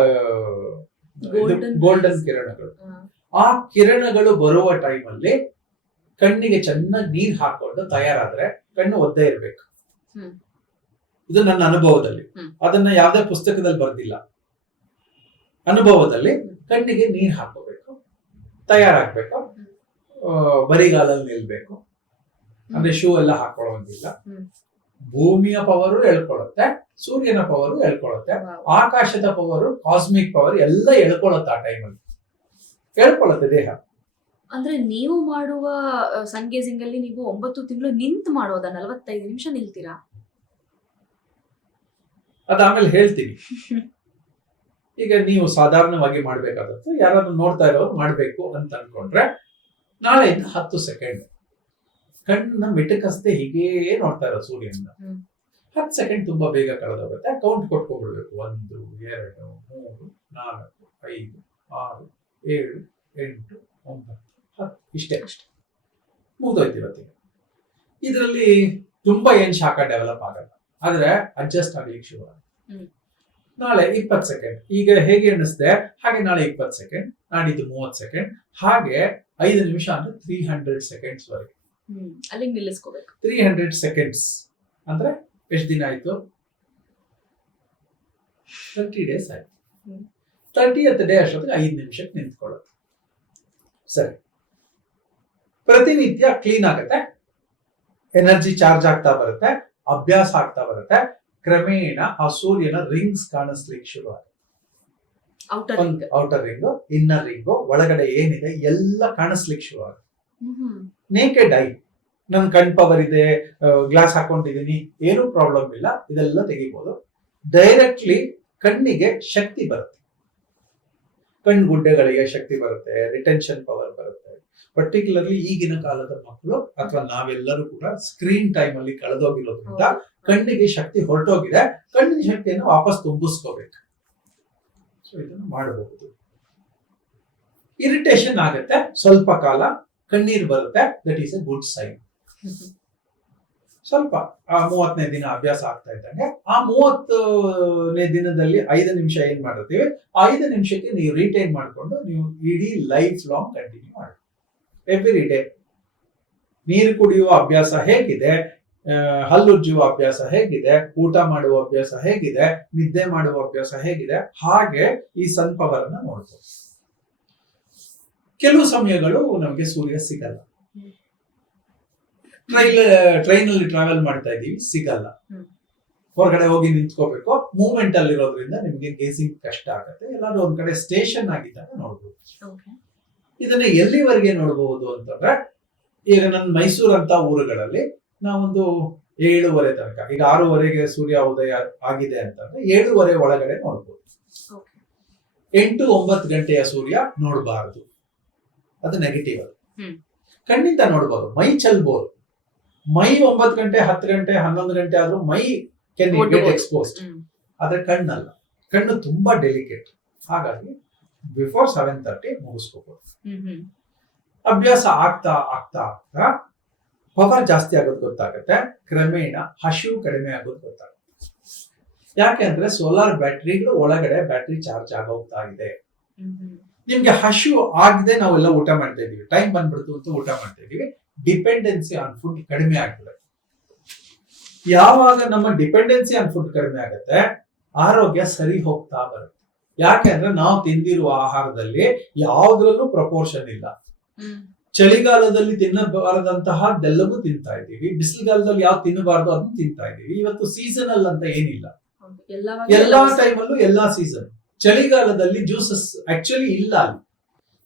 ಗೋಲ್ಡನ್ ಕಿರಣಗಳು, ಆ ಕಿರಣಗಳು ಬರುವ ಟೈಮಲ್ಲಿ ಕಣ್ಣಿಗೆ ಚೆನ್ನಾಗಿ ನೀರ್ ಹಾಕೊಂಡು ತಯಾರಾದ್ರೆ ಕಣ್ಣು ಒದ್ದೆ ಇರ್ಬೇಕು. ಇದು ನನ್ನ ಅನುಭವದಲ್ಲಿ, ಅದನ್ನ ಯಾವ್ದೇ ಪುಸ್ತಕದಲ್ಲಿ ಬರ್ದಿಲ್ಲ. ಅನುಭವದಲ್ಲಿ ಕಣ್ಣಿಗೆ ನೀರ್ ಹಾಕೋಬೇಕು, ತಯಾರಾಗ್ಬೇಕು, ಬರಿಗಾಲಲ್ಲಿ ನಿಲ್ಬೇಕು. ಅಂದ್ರೆ ಶೂ ಎಲ್ಲ ಹಾಕೊಳ್ಳೋಂಗಿಲ್ಲ. ಭೂಮಿಯ ಪವರು ಎಳ್ಕೊಳ್ಳುತ್ತೆ, ಸೂರ್ಯನ ಪವರು ಎಳ್ಕೊಳ್ಳುತ್ತೆ, ಆಕಾಶದ ಪವರು, ಕಾಸ್ಮಿಕ್ ಪವರ್ ಎಲ್ಲ ಎಳ್ಕೊಳ್ಳುತ್ತೆ. ಆ ಟೈಮಲ್ಲಿ ಹೇಳ್ಕೊಳ್ಳುತ್ತೆ ದೇಹ. ಅಂದ್ರೆ ನೀವು ಮಾಡುವ ಸನ್ಗೇಜಿಂಗ್ ಅಲ್ಲಿ ನೀವು 9 ತಿಂಗಳು ನಿಂತು ಮಾಡೋದಾ? 45 ನಿಮಿಷ ನಿಲ್ತೀರಾ? ಅದಾದ್ಮೇಲೆ ಹೇಳ್ತೀನಿ. ಈಗ ನೀವು ಸಾಧಾರಣವಾಗಿ ಮಾಡ್ಬೇಕಾದದ್ದು, ಯಾರಾದ್ರೂ ನೋಡ್ತಾ ಇರೋರು ಮಾಡ್ಬೇಕು ಅಂತ ಅನ್ಕೊಂಡ್ರೆ ನಾಳೆಯಿಂದ 10 ಸೆಕೆಂಡ್ ಕಣ್ಣನ್ನ ಮಿಟಕಸ್ತೆ ಹೀಗೇ ನೋಡ್ತಾ ಇರೋ ಸೂರ್ಯನ 10 ಸೆಕೆಂಡ್ ತುಂಬಾ ಬೇಗ ಕಳೆದೋಗುತ್ತೆ. ಕೌಂಟ್ ಕೊಟ್ಕೊಬಿಡ್ಬೇಕು. 1, 2, 3, 4, 5, 6, 7, 8, 9, 10 ಇಷ್ಟೇ ಮುಗ್ದೋಯ್ತು ಇವತ್ತಿಗೆ. ಇದರಲ್ಲಿ ತುಂಬಾ ಏನ್ ಶಾಖ ಡೆವಲಪ್ ಆಗಲ್ಲ, ಆದ್ರೆ ಅಡ್ಜಸ್ಟ್ ಆಗ್ಲಿಕ್ಕೆ ಶುರು ಆಗುತ್ತೆ. ನಾಳೆ 20 ಸೆಕೆಂಡ್, ಈಗ ಹೇಗೆ ಎಣಿಸ್ದೆ ಹಾಗೆ ನಾಳೆ 20 ಸೆಕೆಂಡ್, ನಾಡಿದ್ದು 30 ಸೆಕೆಂಡ್, ಹಾಗೆ 5 ನಿಮಿಷ ಅಂದ್ರೆ 300 ಸೆಕೆಂಡ್ಸ್ ವರೆಗೆ ಅಲ್ಲಿ ನಿಲ್ಲಿಸ್ಕೋಬೇಕು. 300 ಸೆಕೆಂಡ್ಸ್ ಅಂದ್ರೆ ಎಷ್ಟು ದಿನ ಆಯ್ತು? 30 ಡೇಸ್ ಆಯ್ತು. 30th ಡೇ ಅಷ್ಟೊತ್ತಿಗೆ 5 ನಿಮಿಷಕ್ಕೆ ನಿಂತ್ಕೊಳ್ಳೋದು. ಸರಿ, ಪ್ರತಿನಿತ್ಯ ಕ್ಲೀನ್ ಆಗುತ್ತೆ, ಎನರ್ಜಿ ಚಾರ್ಜ್ ಆಗ್ತಾ ಬರುತ್ತೆ, ಅಭ್ಯಾಸ ಆಗ್ತಾ ಬರುತ್ತೆ. ಕ್ರಮೇಣ ಆ ಸೂರ್ಯನ ರಿಂಗ್ಸ್ ಕಾಣಿಸ್ಲಿಕ್ಕೆ ಶುರು ಆಗುತ್ತೆ. ಔಟರ್ ರಿಂಗು, ಇನ್ನರ್ ರಿಂಗು, ಒಳಗಡೆ ಏನಿದೆ ಎಲ್ಲ ಕಾಣಿಸ್ಲಿಕ್ಕೆ ಶುರು ಆಗುತ್ತೆ. ನೇಕೆಡ್ ಐ, ನನ್ ಕಣ್ ಪವರ್ ಇದೆ, ಗ್ಲಾಸ್ ಹಾಕೊಂಡಿದೀನಿ, ಏನೂ ಪ್ರಾಬ್ಲಮ್ ಇಲ್ಲ, ಇದೆಲ್ಲ ತೆಗಿಬಹುದು. ಡೈರೆಕ್ಟ್ಲಿ ಕಣ್ಣಿಗೆ ಶಕ್ತಿ ಬರುತ್ತೆ, ಕಣ್ಗುಡ್ಡೆಗಳಿಗೆ ಶಕ್ತಿ ಬರುತ್ತೆ, ರಿಟೆನ್ಷನ್ ಪವರ್ ಬರುತ್ತೆ. ಪರ್ಟಿಕ್ಯುಲರ್ಲಿ ಈಗಿನ ಕಾಲದ ಮಕ್ಕಳು ಅಥವಾ ನಾವೆಲ್ಲರೂ ಕೂಡ ಸ್ಕ್ರೀನ್ ಟೈಮ್ ಅಲ್ಲಿ ಕಳೆದೋಗಿರೋದ್ರಿಂದ ಕಣ್ಣಿಗೆ ಶಕ್ತಿ ಹೊರಟೋಗಿದೆ. ಕಣ್ಣಿನ ಶಕ್ತಿಯನ್ನು ವಾಪಸ್ ತುಂಬಿಸ್ಕೋಬೇಕು. ಸೊ ಇದನ್ನು ಮಾಡಬಹುದು. ಇರಿಟೇಷನ್ ಆಗುತ್ತೆ, ಸ್ವಲ್ಪ ಕಾಲ ಕಣ್ಣೀರು ಬರುತ್ತೆ, that is a good sign. ಸ್ವಲ್ಪ 30ನೇ ದಿನ ಅಭ್ಯಾಸ ಆಗ್ತಾ ಇದ್ದಂಗೆ ಆ 30ನೇ ದಿನದಲ್ಲಿ 5 ನಿಮಿಷ ಏನ್ ಮಾಡಿರ್ತೀವಿ, 5 ನಿಮಿಷಕ್ಕೆ ನೀವು ರಿಟೈನ್ ಮಾಡ್ಕೊಂಡು ನೀವು ಇಡೀ ಲೈಫ್ ಲಾಂಗ್ ಕಂಟಿನ್ಯೂ ಮಾಡಿ. ಎವ್ರಿ ಡೇ ನೀರು ಕುಡಿಯುವ ಅಭ್ಯಾಸ ಹೇಗಿದೆ, ಹಲ್ಲುಜ್ಜುವ ಅಭ್ಯಾಸ ಹೇಗಿದೆ, ಊಟ ಮಾಡುವ ಅಭ್ಯಾಸ ಹೇಗಿದೆ, ನಿದ್ದೆ ಮಾಡುವ ಅಭ್ಯಾಸ ಹೇಗಿದೆ, ಹಾಗೆ ಈ ಸನ್ ಪವರ್ ಅನ್ನ ನೋಡ್ಬೋದು. ಕೆಲವು ಸಮಯಗಳು ನಮಗೆ ಸೂರ್ಯ ಸಿಗಲ್ಲ. ಟ್ರೈನ್ ಅಲ್ಲಿ ಟ್ರಾವೆಲ್ ಮಾಡ್ತಾ ಇದೀವಿ, ಸಿಗಲ್ಲ. ಹೊರಗಡೆ ಹೋಗಿ ನಿಂತ್ಕೋಬೇಕು. ಮೂವ್ಮೆಂಟ್ ಅಲ್ಲಿ ಇರೋದ್ರಿಂದ ನಿಮಗೆ ಗೇಸಿಂಗ್ ಕಷ್ಟ ಆಗುತ್ತೆ. ಎಲ್ಲಾದ್ರೂ ಒಂದ್ ಕಡೆ ಸ್ಟೇಷನ್ ಆಗಿದ್ದಾಗ ನೋಡ್ಬೋದು. ಇದನ್ನ ಎಲ್ಲಿವರೆಗೆ ನೋಡಬಹುದು ಅಂತಂದ್ರೆ, ಈಗ ನನ್ನ ಮೈಸೂರು ಅಂತ ಊರುಗಳಲ್ಲಿ ನಾವೊಂದು 7:30 ತನಕ, ಈಗ 6:30ಗೆ ಸೂರ್ಯ ಉದಯ ಆಗಿದೆ ಅಂತಂದ್ರೆ 7:30 ಒಳಗಡೆ ನೋಡ್ಬೋದು. 8-9 ಗಂಟೆಯ ಸೂರ್ಯ ನೋಡಬಾರದು, ಅದು ನೆಗೆಟಿವ್. ಕಣ್ಣಿಂದ ನೋಡ್ಬೋದು, ಮೈ ಚೆಲ್ಬಹುದು. ಮೈ 9 ಗಂಟೆ 10 ಗಂಟೆ 11 ಗಂಟೆ ಆದ್ರೂ ಮೈ ಕೆನ್ ಗೆಟ್ ಎಕ್ಸ್ಪೋಸ್ಡ್. ಆದ್ರೆ ಕಣ್ಣಲ್ಲ, ಕಣ್ಣು ತುಂಬಾ ಡೆಲಿಕೇಟ್. ಹಾಗಾಗಿ ಬಿಫೋರ್ 7:30 ಮುಗಿಸ್ಕೋಬಹುದು. ಅಭ್ಯಾಸ ಆಗ್ತಾ ಆಗ್ತಾ ಆಗ್ತಾ ಪವರ್ ಜಾಸ್ತಿ ಆಗೋದು ಗೊತ್ತಾಗುತ್ತೆ, ಕ್ರಮೇಣ ಹಸಿವು ಕಡಿಮೆ ಆಗೋದು ಗೊತ್ತಾಗುತ್ತೆ. ಯಾಕೆ ಅಂದ್ರೆ ಸೋಲಾರ್ ಬ್ಯಾಟ್ರಿಗಳು ಒಳಗಡೆ ಬ್ಯಾಟ್ರಿ ಚಾರ್ಜ್ ಆಗೋಗ್ತಾ ಇದೆ. ನಿಮ್ಗೆ ಹಸಿವು ಆಗದೆ ನಾವೆಲ್ಲ ಊಟ ಮಾಡ್ತಾ ಇದೀವಿ, ಟೈಮ್ ಬಂದ್ಬಿಡ್ತು ಅಂತ ಊಟ ಮಾಡ್ತಾ ಇದೀವಿ, ಡಿಪೆಂಡೆನ್ಸಿ ಆನ್ ಫುಡ್ ಕಡಿಮೆ ಆಗ್ತದೆ. ಯಾವಾಗ ನಮ್ಮ ಡಿಪೆಂಡೆನ್ಸಿ ಆನ್ ಫುಡ್ ಕಡಿಮೆ ಆಗುತ್ತೆ, ಆರೋಗ್ಯ ಸರಿ ಹೋಗ್ತಾ ಬರುತ್ತೆ. ಯಾಕೆ ಅಂದ್ರೆ ನಾವು ತಿಂದಿರುವ ಆಹಾರದಲ್ಲಿ ಯಾವ್ದ್ರಲ್ಲೂ ಪ್ರಪೋರ್ಷನ್ ಇಲ್ಲ. ಚಳಿಗಾಲದಲ್ಲಿ ತಿನ್ನಬಾರದಂತಹದ್ದೆಲ್ಲವೂ ತಿಂತಾ ಇದೀವಿ, ಬಿಸಿಲುಗಾಲದಲ್ಲಿ ಯಾವ್ದು ತಿನ್ನಬಾರ್ದು ಅದನ್ನ ತಿಂತಾ ಇದೀವಿ. ಇವತ್ತು ಸೀಸನಲ್ ಅಂತ ಏನಿಲ್ಲ, ಎಲ್ಲಾ ಟೈಮಲ್ಲೂ ಎಲ್ಲಾ ಸೀಸನ್. ಚಳಿಗಾಲದಲ್ಲಿ ಜ್ಯೂಸಸ್ ಆಕ್ಚುಲಿ ಇಲ್ಲ, ಅಲ್ಲಿ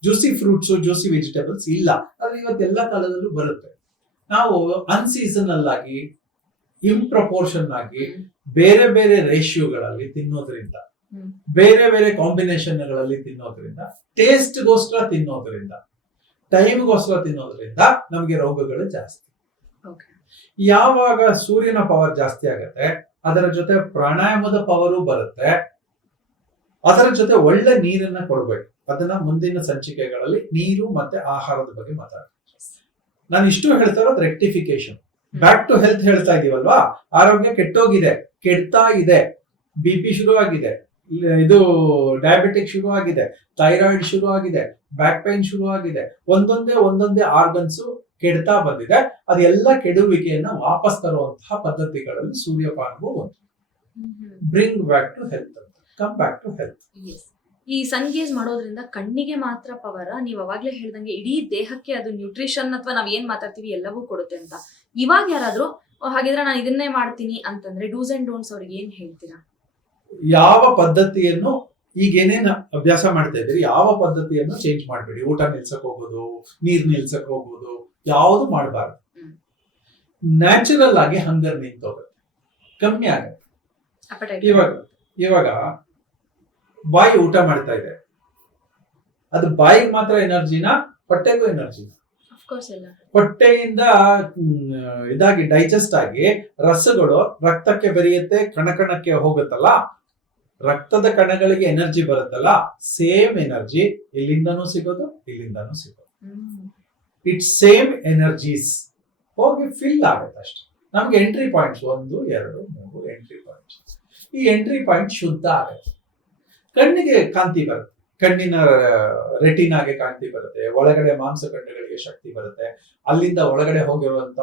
ಜ್ಯೂಸಿ ಫ್ರೂಟ್ಸ್ ಜ್ಯೂಸಿ ವೆಜಿಟೇಬಲ್ಸ್ ಇಲ್ಲ, ಆದ್ರೆ ಇವತ್ತು ಎಲ್ಲಾ ಕಾಲದಲ್ಲೂ ಬರುತ್ತೆ. ನಾವು ಅನ್ಸೀಸನಲ್ ಆಗಿ ಇಂಪ್ರಪೋರ್ಷನ್ ಆಗಿ ಬೇರೆ ಬೇರೆ ರೇಷಿಯೋಗಳಲ್ಲಿ ತಿನ್ನೋದ್ರಿಂದ, ಬೇರೆ ಬೇರೆ ಕಾಂಬಿನೇಷನ್ ಗಳಲ್ಲಿ ತಿನ್ನೋದ್ರಿಂದ, ಟೇಸ್ಟ್ಗೋಸ್ಕರ ತಿನ್ನೋದ್ರಿಂದ, ಟೈಮ್ಗೋಸ್ಕರ ತಿನ್ನೋದ್ರಿಂದ ನಮಗೆ ರೋಗಗಳು ಜಾಸ್ತಿ. ಯಾವಾಗ ಸೂರ್ಯನ ಪವರ್ ಜಾಸ್ತಿ ಆಗುತ್ತೆ, ಅದರ ಜೊತೆ ಪ್ರಾಣಾಯಾಮದ ಪವರು ಬರುತ್ತೆ, ಅದರ ಜೊತೆ ಒಳ್ಳೆ ನೀರನ್ನ ಕೊಡ್ಬೇಕು. ಅದನ್ನ ಮುಂದಿನ ಸಂಚಿಕೆಗಳಲ್ಲಿ ನೀರು ಮತ್ತೆ ಆಹಾರದ ಬಗ್ಗೆ ಮಾತಾಡ್ತೀನಿ. ನಾನು ಇಷ್ಟು ಹೇಳ್ತಾ ಇರೋದು ರೆಕ್ಟಿಫಿಕೇಶನ್. ಬ್ಯಾಕ್ ಟು ಹೆಲ್ತ್ ಹೇಳ್ತಾ ಇದೀವಲ್ವಾ, ಆರೋಗ್ಯ ಕೆಟ್ಟೋಗಿದೆ, ಕೆಡ್ತಾ ಇದೆ, BP ಶುರು ಆಗಿದೆ, ಇದು ಡಯಾಬಿಟಿಕ್ ಶುರು ಆಗಿದೆ, ಥೈರಾಯ್ಡ್ ಶುರು ಆಗಿದೆ, ಬ್ಯಾಕ್ ಪೈನ್ ಶುರು ಆಗಿದೆ, ಒಂದೊಂದೇ ಆರ್ಗನ್ಸ್ ಕೆಡ್ತಾ ಬಂದಿದೆ. ಅದೆಲ್ಲ ಕೆಡುವಿಕೆಯನ್ನ ವಾಪಸ್ ತರುವಂತಹ ಪದ್ಧತಿಗಳಲ್ಲಿ ಸೂರ್ಯಪಾನವು ಒಂದು. Bring back to health, come back to health. ಈ ಸನ್ ಗೇಜ್ ಮಾಡೋದ್ರಿಂದ ಕಣ್ಣಿಗೆ ಮಾತ್ರ ಪವರ? ನೀವು ಅವಾಗ್ಲೇ ಹೇಳ್ದಂಗೆ ಇಡೀ ದೇಹಕ್ಕೆ ಅದು ನ್ಯೂಟ್ರಿಷನ್ ಅಥವಾ ನಾವ್ ಏನ್ ಮಾತಾಡ್ತೀವಿ ಎಲ್ಲವೂ ಕೊಡುತ್ತೆ ಅಂತ. ಇವಾಗ ಯಾರಾದ್ರೂ ಹಾಗಿದ್ರೆ ನಾನು ಇದನ್ನೇ ಮಾಡ್ತೀನಿ ಅಂತಂದ್ರೆ ಡೂಸ್ ಅಂಡ್ ಡೋಂಟ್ಸ್ ಅವ್ರಿಗೆ ಏನ್ ಹೇಳ್ತೀರಾ? ಯಾವ ಪದ್ಧತಿಯನ್ನು ಈಗ ಏನೇನ್ ಅಭ್ಯಾಸ ಮಾಡ್ತಾ ಇದ್ದೀರಿ, ಯಾವ ಪದ್ಧತಿಯನ್ನು ಚೇಂಜ್ ಮಾಡ್ಬೇಡಿ. ಊಟ ನಿಲ್ಸಕ್ ಹೋಗೋದು, ನೀರ್ ನಿಲ್ಸಕ್ ಹೋಗೋದು, ಯಾವುದು ಮಾಡಬಾರ್ದು. ನ್ಯಾಚುರಲ್ ಆಗಿ ಹಂಗರ್ ನಿಂತೋಗುತ್ತೆ, ಕಮ್ಮಿ ಆಗುತ್ತೆ. ಇವಾಗ ಬಾಯಿ ಊಟ ಮಾಡ್ತಾ ಇದೆ, ಅದು ಬಾಯಿಗೆ ಮಾತ್ರ ಎನರ್ಜಿನ, ಹೊಟ್ಟೆಗೂ ಎನರ್ಜಿನ? ಹೊಟ್ಟೆಯಿಂದ ಇದಾಗಿ ಡೈಜೆಸ್ಟ್ ಆಗಿ ರಸಗಳು ರಕ್ತಕ್ಕೆ ಬೆರೆಯುತ್ತೆ, ಕಣಕಣಕ್ಕೆ ಹೋಗುತ್ತಲ್ಲ, ರಕ್ತದ ಕಣಗಳಿಗೆ ಎನರ್ಜಿ ಬರುತ್ತಲ್ಲ, ಸೇಮ್ ಎನರ್ಜಿ ಇಲ್ಲಿಂದನೂ ಸಿಗೋದು, ಇಲ್ಲಿಂದನೂ ಸಿಗೋದು. ಇಟ್ಸ್ ಸೇಮ್ ಎನರ್ಜೀಸ್ ಹೋಗಿ ಫಿಲ್ ಆಗುತ್ತೆ ಅಷ್ಟೇ. ನಮ್ಗೆ ಎಂಟ್ರಿ ಪಾಯಿಂಟ್ಸ್ 1, 2, 3 ಎಂಟ್ರಿ ಪಾಯಿಂಟ್ಸ್. ಈ ಎಂಟ್ರಿ ಪಾಯಿಂಟ್ ಶುದ್ಧ ಆಗುತ್ತೆ, ಕಣ್ಣಿಗೆ ಕಾಂತಿ ಬರುತ್ತೆ, ಕಣ್ಣಿನ ರೆಟಿನಾಗೆ ಕಾಂತಿ ಬರುತ್ತೆ, ಒಳಗಡೆ ಮಾಂಸಖಂಡಗಳಿಗೆ ಶಕ್ತಿ ಬರುತ್ತೆ, ಅಲ್ಲಿಂದ ಒಳಗಡೆ ಹೋಗಿರುವಂತ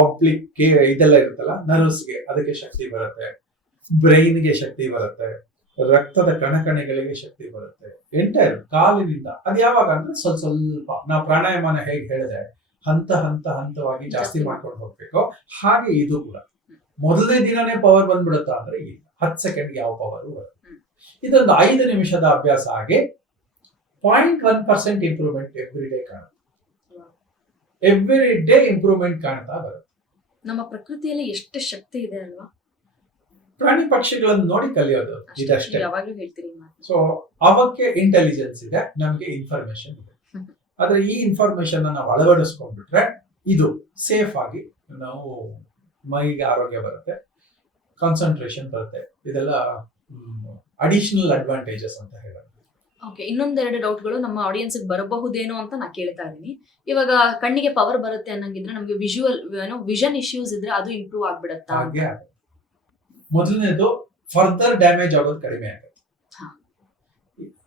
ಆಪ್ಲಿಕ್ ಇದೆಲ್ಲ ಇರುತ್ತಲ್ಲ ನರ್ವ್ಸ್ಗೆ, ಅದಕ್ಕೆ ಶಕ್ತಿ ಬರುತ್ತೆ, ಬ್ರೈನ್ಗೆ ಶಕ್ತಿ ಬರುತ್ತೆ, ರಕ್ತದ ಕಣಕಣೆಗಳಿಗೆ ಶಕ್ತಿ ಬರುತ್ತೆ, ಎಂಟೈರ್ ಕಾಲಿನಿಂದ. ಅದು ಯಾವಾಗ ಅಂದ್ರೆ ಸ್ವಲ್ಪ ನಾವು ಪ್ರಾಣಾಯಾಮನ ಹೇಗೆ ಹೇಳಿದೆ, ಹಂತವಾಗಿ ಜಾಸ್ತಿ ಮಾಡ್ಕೊಂಡು ಹೋಗ್ಬೇಕು. ಹಾಗೆ ಇದು ಕೂಡ ಮೊದಲನೇ ದಿನನೇ ಪವರ್ ಬಂದ್ಬಿಡುತ್ತಾ ಅಂದ್ರೆ ಇಲ್ಲ, 10 ಸೆಕೆಂಡ್ ಯಾವ ಪವರ್ ಬರುತ್ತೆ. ಇದೊಂದು 5 ನಿಮಿಷದ ಅಭ್ಯಾಸ ಆಗಿ 0.1% ಇಂಪ್ರೂವ್ಮೆಂಟ್ ಎವ್ರಿ ಡೇ ಕಾಣುತ್ತೆ. ಎವ್ರಿ ಡೇ ಇಂಪ್ರೂವ್ಮೆಂಟ್ ಕಾಣ್ತಾ ಬರುತ್ತೆ. ನಮ್ಮ ಪ್ರಕೃತಿಯಲ್ಲಿ ಎಷ್ಟು ಶಕ್ತಿ ಇದೆ ಅಲ್ವಾ? ಪ್ರಾಣಿ ಪಕ್ಷಿಗಳನ್ನು ನೋಡಿ ಕಲಿಯೋದು ಇದಷ್ಟೇ. ಯಾವಾಗ್ಲೂ ಹೇಳ್ತೀರಿ. ಸೊ ಅವಕ್ಕೆ ಇಂಟೆಲಿಜೆನ್ಸ್ ಇದೆ, ನಮಗೆ ಇನ್ಫಾರ್ಮೇಶನ್ ಇದೆ. ಆದ್ರೆ ಈ ಇನ್ಫಾರ್ಮೇಶನ್ ನಾವು ಅಳವಡಿಸ್ಕೊಂಡ್ಬಿಟ್ರೆ ಇದು ಸೇಫ್ ಆಗಿ ನಾವು ಮೈಗೆ ಆರೋಗ್ಯ ಬರುತ್ತೆ, ಕಾನ್ಸಂಟ್ರೇಷನ್ ಬರುತ್ತೆ. ಇದೆಲ್ಲ ಅಡಿಷನಲ್ ಅಡ್ವಾಂಟೇಜಸ್ ಅಂತ ಹೇಳೋದು. ಓಕೆ, ಇನ್ನೊಂದೆರಡು ಡೌಟ್ಗಳು ನಮ್ಮ ಆಡಿಯನ್ಸ್ ಬರಬಹುದೇನೋ ಅಂತ ನಾ ಕೇಳ್ತಾ ಇದೀನಿ. ಇವಾಗ ಕಣ್ಣಿಗೆ ಪವರ್ ಬರುತ್ತೆ ಅನ್ನಂಗಿದ್ರೆ ನಮಗೆ ವಿಷನ್ ಇಶ್ಯೂಸ್ ಇದ್ರೆ ಅದು ಇಂಪ್ರೂವ್ ಆಗ್ಬಿಡತ್ತಾ? ಮೊದಲನೇದು ಫರ್ದರ್ ಡ್ಯಾಮೇಜ್ ಆಗೋದು ಕಡಿಮೆ ಆಗುತ್ತೆ.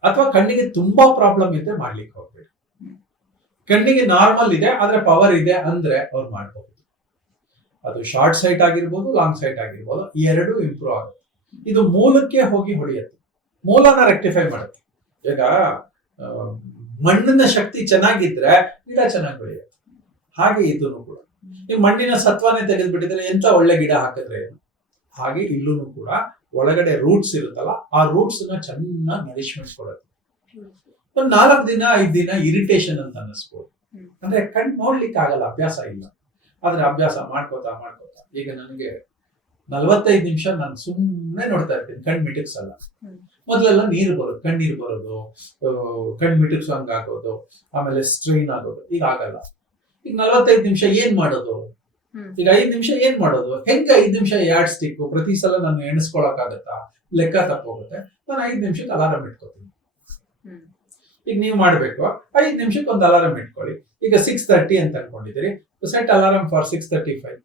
ಅಥವಾ ಕಣ್ಣಿಗೆ ತುಂಬಾ ಪ್ರಾಬ್ಲಮ್ ಇದ್ರೆ ಮಾಡ್ಲಿಕ್ಕೆ ಹೋಗ್ಬೇಡಿ. ಕಣ್ಣಿಗೆ ನಾರ್ಮಲ್ ಇದೆ ಆದ್ರೆ ಪವರ್ ಇದೆ ಅಂದ್ರೆ ಅವ್ರು ಮಾಡಬಹುದು. ಅದು ಶಾರ್ಟ್ ಸೈಟ್ ಆಗಿರ್ಬೋದು, ಲಾಂಗ್ ಸೈಟ್ ಆಗಿರ್ಬೋದು, ಈ ಎರಡೂ ಇಂಪ್ರೂವ್ ಆಗುತ್ತೆ. ಇದು ಮೂಲಕ್ಕೆ ಹೋಗಿ ಹೊಡೆಯುತ್ತೆ, ಮೂಲನ ರೆಕ್ಟಿಫೈ ಮಾಡುತ್ತೆ. ಈಗ ಮಣ್ಣಿನ ಶಕ್ತಿ ಚೆನ್ನಾಗಿದ್ರೆ ಗಿಡ ಚೆನ್ನಾಗಿ ಬೆಳೆಯುತ್ತೆ. ಹಾಗೆ ಇದನ್ನು ಕೂಡ ಈ ಮಣ್ಣಿನ ಸತ್ವನೇ ತೆಗೆದ್ಬಿಟ್ಟಿದ್ರೆ ಎಂತ ಒಳ್ಳೆ ಗಿಡ ಹಾಕಿದ್ರೆ ಏನು. ಹಾಗೆ ಇಲ್ಲೂ ಕೂಡ ಒಳಗಡೆ ರೂಟ್ಸ್ ಇರುತ್ತಲ್ಲ, ಆ ರೂಟ್ಸ್ ನ ಚೆನ್ನಾಗಿ ನರಿಶ್ಮೆಂಟ್ ಕೊಡುತ್ತೆ. ಒಂದ್ 4 ದಿನ 5 ದಿನ ಇರಿಟೇಷನ್ ಅಂತ ಅನ್ನಿಸ್ಬೋದು, ಅಂದ್ರೆ ಕಣ್ ನೋಡ್ಲಿಕ್ಕೆ ಆಗಲ್ಲ, ಅಭ್ಯಾಸ ಇಲ್ಲ. ಆದ್ರೆ ಅಭ್ಯಾಸ ಮಾಡ್ಕೋತಾ ಈಗ ನನಗೆ 45 ನಿಮಿಷ ನಾನು ಸುಮ್ಮನೆ ನೋಡ್ತಾ ಇರ್ತೀನಿ, ಕಣ್ ಮಿಟಕ್ಸಲ್ಲ. ಮೊದಲೆಲ್ಲ ಕಣ್ಣೀರು ಬರೋದು, ಕಣ್ ಮಿಟಕ್ಸಂಗ್ ಆಗೋದು, ಆಮೇಲೆ ಸ್ಟ್ರೈನ್ ಆಗೋದು. ಈಗ ಆಗಲ್ಲ. ಈಗ 45 ನಿಮಿಷ ಏನ್ ಮಾಡೋದು? ಈಗ 5 ನಿಮಿಷ ಏನ್ ಮಾಡೋದು? ಹೆಂಗ 5 ನಿಮಿಷ ಯಾರ್ಡ್ ಸ್ಟಿಕ್ ಪ್ರತಿ ಸಲ ನಾನು ಎಣಿಸ್ಕೊಳಕ್ ಆಗತ್ತಾ? ಲೆಕ್ಕ ತಪ್ಪೋಗುತ್ತೆ. ನಾನು 5 ನಿಮಿಷಕ್ಕೆ ಅಲಾರಾಮ್ ಇಟ್ಕೋತೀನಿ. ಈಗ ನೀವು ಮಾಡಬೇಕು 5 ನಿಮಿಷಕ್ಕೆ ಒಂದು ಅಲಾರಾಮ್ ಇಟ್ಕೊಳ್ಳಿ. ಈಗ 6:30 ಅಂತ ಅನ್ಕೊಂಡಿದ್ದೀರಿ, ಸೆಟ್ ಅಲಾರಾಮ್ ಫಾರ್ 6:35.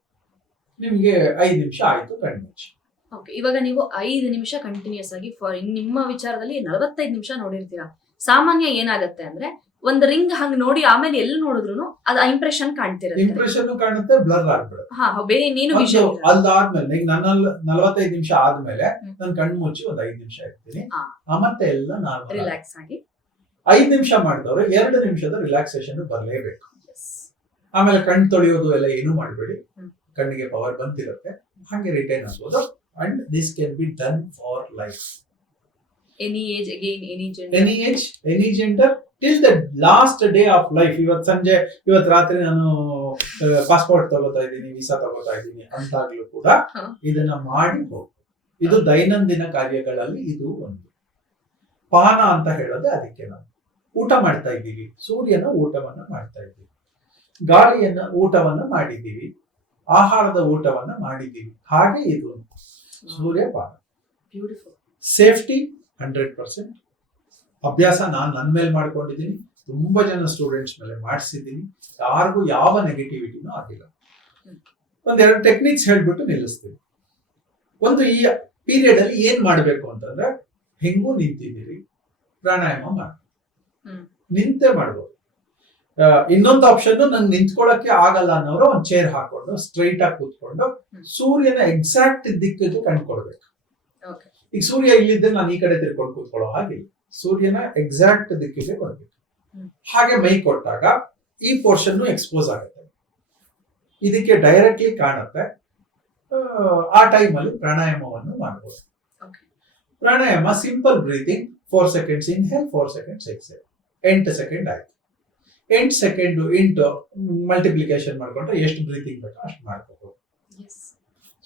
ನಿಮ್ಗೆ 5 ನಿಮಿಷ ಆಯ್ತು, ಕಣ್ಣು ಮುಚ್ಚಿ. ಓಕೆ, ಇವಾಗ ನೀವು 5 ನಿಮಿಷ ಕಂಟಿನ್ಯೂಸ್ ಆಗಿ ನಿಮ್ಮ ವಿಚಾರದಲ್ಲಿ 45 ನಿಮಿಷ ನೋಡಿರ್ತೀರಾ. ಸಾಮಾನ್ಯ ಏನಾಗುತ್ತೆ ಅಂದ್ರೆ ಒಂದ್ ರಿಂಗ್ ಹಂಗ್ ನೋಡಿ ಆಮೇಲೆ ಎಲ್ಲಿ ನೋಡಿದ್ರು ಅದು ಇಂಪ್ರೆಷನ್ ಕಾಣ್ತಿರುತ್ತೆ, ಇಂಪ್ರೆಷನ್ ಕಾಣುತ್ತೆ, ಬ್ಲರ್ ಆಗ್ಬಿಡುತ್ತೆ. ಬೇರೆ ಇನ್ನೇನು ವಿಷಯ ಅದಾದ್ಮೇಲೆ ಈಗ ನನ್ನ 45 ನಿಮಿಷ ಆದ್ಮೇಲೆ ನಾನು ಕಣ್ಣು ಮುಚ್ಚಿ ಒಂದ್ 5 ನಿಮಿಷ ಇರ್ತೀನಿ, ಮತ್ತೆ ಎಲ್ಲ ನಾರ್ಮಲ್ ರಿಲ್ಯಾಕ್ಸ್ ಆಗಿ 5 ನಿಮಿಷ ಮಾಡಿದವರು 2 ನಿಮಿಷದ ರಿಲ್ಯಾಕ್ಸೇಷನ್ ಬರಲೇಬೇಕು. ಆಮೇಲೆ ಕಣ್ಣು ತೊಳೆಯೋದು ಎಲ್ಲ ಏನು ಮಾಡಬೇಡಿ, ಕಣ್ಣಿಗೆ ಪವರ್ ಬಂತಿರುತ್ತೆ, ಹಾಗೆ ರಿಟೈನ್ ಆಗ್ಬೋದು. And this can be done for life, any age, again any gender, till the last day of life. ಇವತ್ತು ರಾತ್ರಿ ನಾನು ಪಾಸ್ಪೋರ್ಟ್ ತಗೋತಾ ಇದ್ದೀನಿ, ವೀಸಾ ತಗೋತಾ ಇದ್ದೀನಿ ಅಂತಾಗ್ಲೂ ಕೂಡ ಇದನ್ನ ಮಾಡಿ ಹೋಗು. ಇದು ದೈನಂದಿನ ಕಾರ್ಯಗಳಲ್ಲಿ ಇದು ಒಂದು ಪಾನ ಅಂತ ಹೇಳೋದು. ಅದಕ್ಕೆ ನಾವು ಊಟ ಮಾಡ್ತಾ ಇದ್ದೀವಿ, ಸೂರ್ಯನ ಊಟವನ್ನ ಮಾಡ್ತಾ ಇದ್ದೀವಿ, ಗಾಳಿಯನ್ನ ಊಟವನ್ನ ಮಾಡಿದ್ದೀವಿ, ಆಹಾರದ ಊಟವನ್ನ ಮಾಡಿದ್ದೀವಿ. ಹಾಗೆ ಇದು ಸೂರ್ಯಪಾನ. ಸೇಫ್ಟಿ 100%. ಅಭ್ಯಾಸ ನಾನು ನನ್ನ ಮೇಲೆ ಮಾಡ್ಕೊಂಡಿದ್ದೀನಿ, ತುಂಬಾ ಜನ ಸ್ಟೂಡೆಂಟ್ಸ್ ಮೇಲೆ ಮಾಡಿಸಿದ್ದೀನಿ, ಯಾರಿಗೂ ಯಾವ ನೆಗೆಟಿವಿಟಿನೂ ಆಗಿಲ್ಲ. ಒಂದೆರಡು ಟೆಕ್ನಿಕ್ಸ್ ಹೇಳ್ಬಿಟ್ಟು ನಿಲ್ಲಿಸ್ತೀವಿ. ಒಂದು, ಈ ಪೀರಿಯಡ್ ಅಲ್ಲಿ ಏನ್ ಮಾಡ್ಬೇಕು ಅಂತಂದ್ರೆ, ಹೆಂಗೂ ನಿಂತಿದ್ದೀರಿ, ಪ್ರಾಣಾಯಾಮ ಮಾಡಿ, ನಿಂತೆ ಮಾಡ್ಬೋದು. ಇನ್ನೊಂದು ಆಪ್ಷನ್, ನಂಗೆ ನಿಂತ್ಕೊಳ್ಳಕ್ಕೆ ಆಗಲ್ಲ ಅನ್ನೋರು ಒಂದು ಚೇರ್ ಹಾಕೊಂಡು ಸ್ಟ್ರೈಟ್ ಆಗಿ ಕೂತ್ಕೊಂಡು ಸೂರ್ಯನ ಎಕ್ಸಾಕ್ಟ್ ದಿಕ್ಕಿಗೆ ಕಂಡ್ಕೊಡ್ಬೇಕು. ಈಗ ಸೂರ್ಯ ಇಲ್ಲಿದ್ದರೆ ನಾನು ಈ ಕಡೆ ತಿರ್ಕೊಂಡು ಕೂತ್ಕೊಳ್ಳೋ ಹಾಗಿಲ್ಲ, ಸೂರ್ಯನ ಎಕ್ಸಾಕ್ಟ್ ದಿಕ್ಕಿಗೆ ಕೊಡ್ಬೇಕು. ಹಾಗೆ ಮೈ ಕೊಟ್ಟಾಗ ಈ ಪೋರ್ಷನ್ ಎಕ್ಸ್ಪೋಸ್ ಆಗುತ್ತೆ, ಇದಕ್ಕೆ ಡೈರೆಕ್ಟ್ಲಿ ಕಾಣುತ್ತೆ. ಆ ಟೈಮಲ್ಲಿ ಪ್ರಾಣಾಯಾಮವನ್ನು ಮಾಡಬಹುದು. Pranayama simple breathing, 4 seconds inhale, 4 seconds exhale, 8 second ಆಯ್ತು. 8 ಸೆಕೆಂಡ್ ಇಂಟು ಮಲ್ಟಿಪ್ಲಿಕೇಶನ್ ಮಾಡ್ಕೊಂಡ್ರೆ ಎಷ್ಟು ಬ್ರೀತಿಂಗ್ ಬೇಕೋ ಅಷ್ಟು ಮಾಡ್ಕೋಬಹುದು.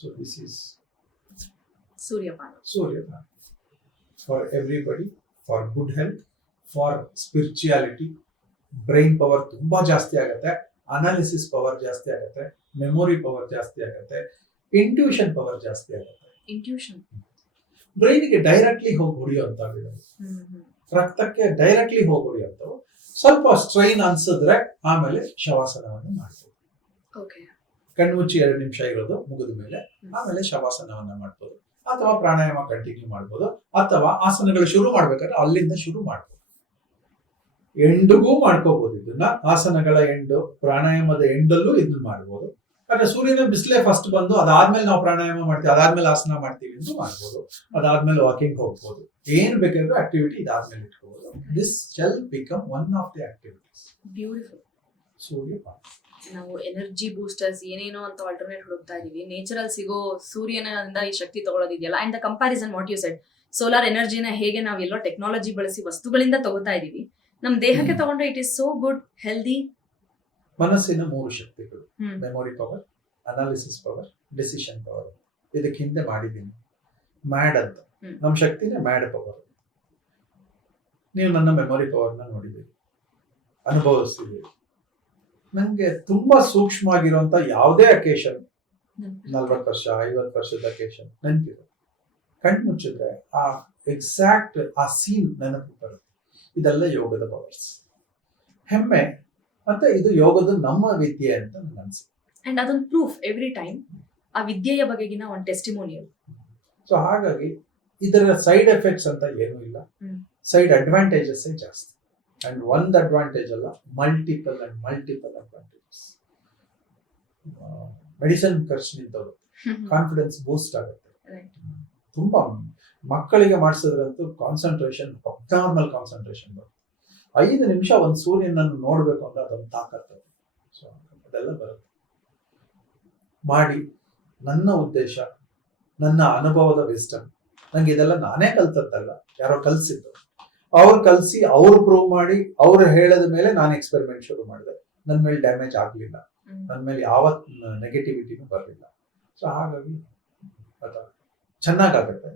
ಸೊ ದಿಸ್ ಈಸ್ ಸೂರ್ಯಪಾನ. For everybody, for good health, for spirituality. Brain power ತುಂಬಾ ಜಾಸ್ತಿ ಆಗುತ್ತೆ, ಅನಾಲಿಸಿಸ್ ಪವರ್ ಜಾಸ್ತಿ ಆಗುತ್ತೆ, ಮೆಮೊರಿ ಪವರ್ ಜಾಸ್ತಿ ಆಗುತ್ತೆ, ಇಂಟ್ಯೂಷನ್ ಪವರ್ ಜಾಸ್ತಿ ಆಗುತ್ತೆ. ಬ್ರೈನ್ಗೆ ಡೈರೆಕ್ಟ್ಲಿ ಹೋಗಿ ಹೊಡೆಯುವಂತದ್ದು, ರಕ್ತಕ್ಕೆ ಡೈರೆಕ್ಟ್ಲಿ ಹೋಗಿ ಹೊಡೆಯುವಂಥವು. ಸ್ವಲ್ಪ ಸ್ಟ್ರೈನ್ ಅನ್ಸಿದ್ರೆ ಆಮೇಲೆ ಶವಾಸನವನ್ನು ಮಾಡ್ಬೋದು. ಕಣ್ಮುಚ್ಚಿ 2 ನಿಮಿಷ ಇರೋದು ಮುಗಿದ ಮೇಲೆ ಆಮೇಲೆ ಶವಾಸನವನ್ನ ಮಾಡ್ಬೋದು, ಅಥವಾ ಪ್ರಾಣಾಯಾಮ ಕಂಟಿನ್ಯೂ ಮಾಡ್ಬೋದು, ಅಥವಾ ಆಸನಗಳು ಶುರು ಮಾಡ್ಬೇಕಾದ್ರೆ ಅಲ್ಲಿಂದ ಶುರು ಮಾಡ್ಬೋದು. ಎಂಡಿಗೂ ಮಾಡ್ಕೋಬಹುದು ಇದನ್ನ, ಆಸನಗಳ ಎಂಡು, ಪ್ರಾಣಾಯಾಮದ ಎಂಡಲ್ಲೂ ಇದನ್ನ ಮಾಡ್ಬೋದು. ಯಾಕಂದ್ರೆ ಸೂರ್ಯನ ಬಿಸಿಲೇ ಫಸ್ಟ್ ಬಂದು ಅದಾದ್ಮೇಲೆ ನಾವು ಪ್ರಾಣಾಯಾಮ ಮಾಡ್ತೀವಿ, ಅದಾದ್ಮೇಲೆ ಆಸನ ಮಾಡ್ತೀವಿ ಅಂತ ಮಾಡ್ಬೋದು, ಅದಾದ್ಮೇಲೆ ವಾಕಿಂಗ್ ಹೋಗ್ಬೋದು, ಏನ್ ಬೇಕಾದ್ರೂ ಆಕ್ಟಿವಿಟಿ ಇದಾದ್ಮೇಲೆ ಇಟ್ಕೋಬಹುದು. This shall become one of the activities. Beautiful. ಸೂರ್ಯಪಾನ. ನಾವು ಎನರ್ಜಿ ಬೂಸ್ಟರ್ಸ್ ಏನೇನೋ ಅಂತ ಆಲ್ಟರ್ನೇಟ್ ಹುಡುಕ್ತಾ ಇದೀವಿ, ನೇಚರಲ್ ಸಿಗೋ ಸೂರ್ಯನಿಂದ ಈ ಶಕ್ತಿ ತಗೊಳ್ಳೋದಿದೆಯಲ್ಲ, and the comparison what you said, solar ಎನರ್ಜಿನ ಹೇಗೆ ನಾವೆಲ್ಲೋ ಟೆಕ್ನಾಲಜಿ ಬಳಸಿ ವಸ್ತುಗಳಿಂದ ತಗೋತಾ ಇದೀವಿ, ನಮ್ ದೇಹಕ್ಕೆ ತಗೊಂಡ್ರೆ it is so good, healthy. ಮನಸ್ಸಿನ 3 ಶಕ್ತಿಗಳು, memory power, analysis power, decision power. ಇದಕ್ಕೆ ಹಿಂದೆ ಮಾಡಿದ್ದೀನಿ ಮ್ಯಾಡ್ ಅಂತ. ನಮ್ಮ ಶಕ್ತಿನೇ ಮ್ಯಾಡ್ ಪವರ್. ನೀವು ನನ್ನ ಮೆಮೊರಿ ಪವರ್ನ ನೋಡಿದ್ದೀರಿ, ಅನುಭವಿಸ್ತಿದ್ದೀರಿ. ನಂಗೆ ತುಂಬಾ ಸೂಕ್ಷ್ಮ ಆಗಿರುವಂತ ಯಾವುದೇ ಅಕೇಶನ್, 40 ವರ್ಷ 50 ವರ್ಷದ ಅಕೇಶನ್ ನೆನಪಿದೆ. ಕಣ್ಣು ಮುಚ್ಚಿದ್ರೆ ಆ ಎಕ್ಸಾಕ್ಟ್ ಆ ಸೀನ್ ನೆನಪು ಬರುತ್ತೆ. ಇದೆಲ್ಲ ಯೋಗದ ಪವರ್ಸ್. ಹೆಮ್ಮೆ, ಮತ್ತೆ ಇದು ಯೋಗದ ನಮ್ಮ ವಿದ್ಯೆ ಅಂತ ನನಗೆ ಅನ್ಸುತ್ತೆ. ಅಂಡ್ ಅದೊಂದು ಪ್ರೂಫ್ ಎವ್ರಿ ಟೈಮ್, ಆ ವಿದ್ಯೆಯ ಬಗೆಗಿನ ಒಂದು ಟೆಸ್ಟಿಮೋನಿಯಲ್. ಸೊ ಹಾಗಾಗಿ ಇದರ ಸೈಡ್ ಎಫೆಕ್ಟ್ಸ್ ಅಂತ ಏನೂ ಇಲ್ಲ, ಸೈಡ್ ಅಡ್ವಾಂಟೇಜಸ್ ಜಾಸ್ತಿ. ಅಂಡ್ ಒಂದು ಅಡ್ವಾಂಟೇಜ್ ಅಲ್ಲ, ಮಲ್ಟಿಪಲ್ ಅಡ್ವಾಂಟೇಜಸ್. ಮೆಡಿಸಿನ್ ಖರ್ಚು ನಿಂತವರು, ಕಾನ್ಫಿಡೆನ್ಸ್ ಬೂಸ್ಟ್ ಆಗುತ್ತೆ. ತುಂಬಾ ಮಕ್ಕಳಿಗೆ ಮಾಡಿಸಿದ್ರಂತೂ ಕಾನ್ಸಂಟ್ರೇಷನ್, ಅಬ್ನಾರ್ಮಲ್ ಕಾನ್ಸಂಟ್ರೇಷನ್ ಬರುತ್ತೆ. 5 ನಿಮಿಷ ಒಂದು ಸೂರ್ಯನನ್ನು ನೋಡ್ಬೇಕು ಅಂದ್ರೆ ಅದೊಂದು ತಾಕತ್ತು. ಸೊ ಅದೆಲ್ಲ ಬರುತ್ತೆ. ಮಾಡಿ. ನನ್ನ ಉದ್ದೇಶ, ನನ್ನ ಅನುಭವದ ವಿಸ್ಡಮ್, ನಂಗೆ ಇದೆಲ್ಲ ನಾನೇ ಕಲ್ತದ್ದಲ್ಲ, ಯಾರೋ ಕಲ್ಸಿದ್ದು. ಅವ್ರು ಕಲ್ಸಿ, ಅವ್ರು ಪ್ರೂವ್ ಮಾಡಿ, ಅವ್ರು ಹೇಳದ ಮೇಲೆ ನಾನು ಎಕ್ಸ್ಪೆರಿಮೆಂಟ್ ಶುರು ಮಾಡಿದೆ. ನನ್ನ ಮೇಲೆ ಡ್ಯಾಮೇಜ್ ಆಗ್ಲಿಲ್ಲ, ನನ್ನ ಮೇಲೆ ಯಾವ ನೆಗೆಟಿವಿಟಿನೂ ಬರಲಿಲ್ಲ. ಸೊ ಹಾಗಾಗಿ ಚೆನ್ನಾಗಾಗುತ್ತೆ.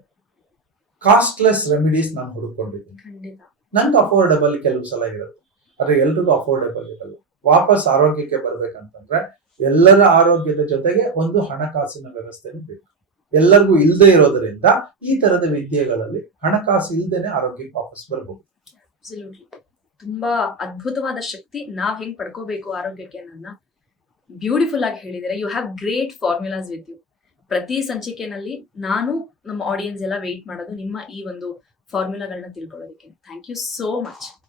ಕಾಸ್ಟ್ಲೆಸ್ ರೆಮಿಡೀಸ್ ನಾನು ಹುಡುಕೊಂಡಿದ್ದೀನಿ. ನಂಗೆ ಅಫೋರ್ಡಬಲ್ ಕೆಲವು ಸಲ ಇರುತ್ತೆ, ಆದ್ರೆ ಎಲ್ರಿಗೂ ಅಫೋರ್ಡಬಲ್ ಇರಲ್ಲ. ವಾಪಸ್ ಆರೋಗ್ಯಕ್ಕೆ ಬರ್ಬೇಕಂತಂದ್ರೆ ಎಲ್ಲರ ಆರೋಗ್ಯದ ಜೊತೆಗೆ ಒಂದು ಹಣಕಾಸಿನ ವ್ಯವಸ್ಥೆನೂ ಬೇಕು. ಎಲ್ಲರಿಗೂ ಇಲ್ಲದೆ ಇರೋದ್ರಿಂದ ಈ ತರದ ವಿದ್ಯೆಗಳಲ್ಲಿ ಹಣಕಾಸು ಇಲ್ದೇನೆ ಆರೋಗ್ಯಕ್ಕೆ ವಾಪಸ್ ಬರ್ಬೋದು. ತುಂಬಾ ಅದ್ಭುತವಾದ ಶಕ್ತಿ. ನಾವ್ ಹೆಂಗ್ ಪಡ್ಕೋಬೇಕು ಆರೋಗ್ಯಕ್ಕೆ ಅನ್ನೋದನ್ನ ಬ್ಯೂಟಿಫುಲ್ ಆಗಿ ಹೇಳಿದರೆ. You have great formulas with you. ಪ್ರತಿ ಸಂಚಿಕೆನಲ್ಲಿ ನಾನು ನಮ್ಮ ಆಡಿಯನ್ಸ್ ಎಲ್ಲ ವೆಯ್ಟ್ ಮಾಡೋದು ನಿಮ್ಮ ಈ ಒಂದು ಫಾರ್ಮುಲಾಗಳನ್ನ ತಿಳ್ಕೊಳ್ಳೋದಕ್ಕೆ. Thank you so much.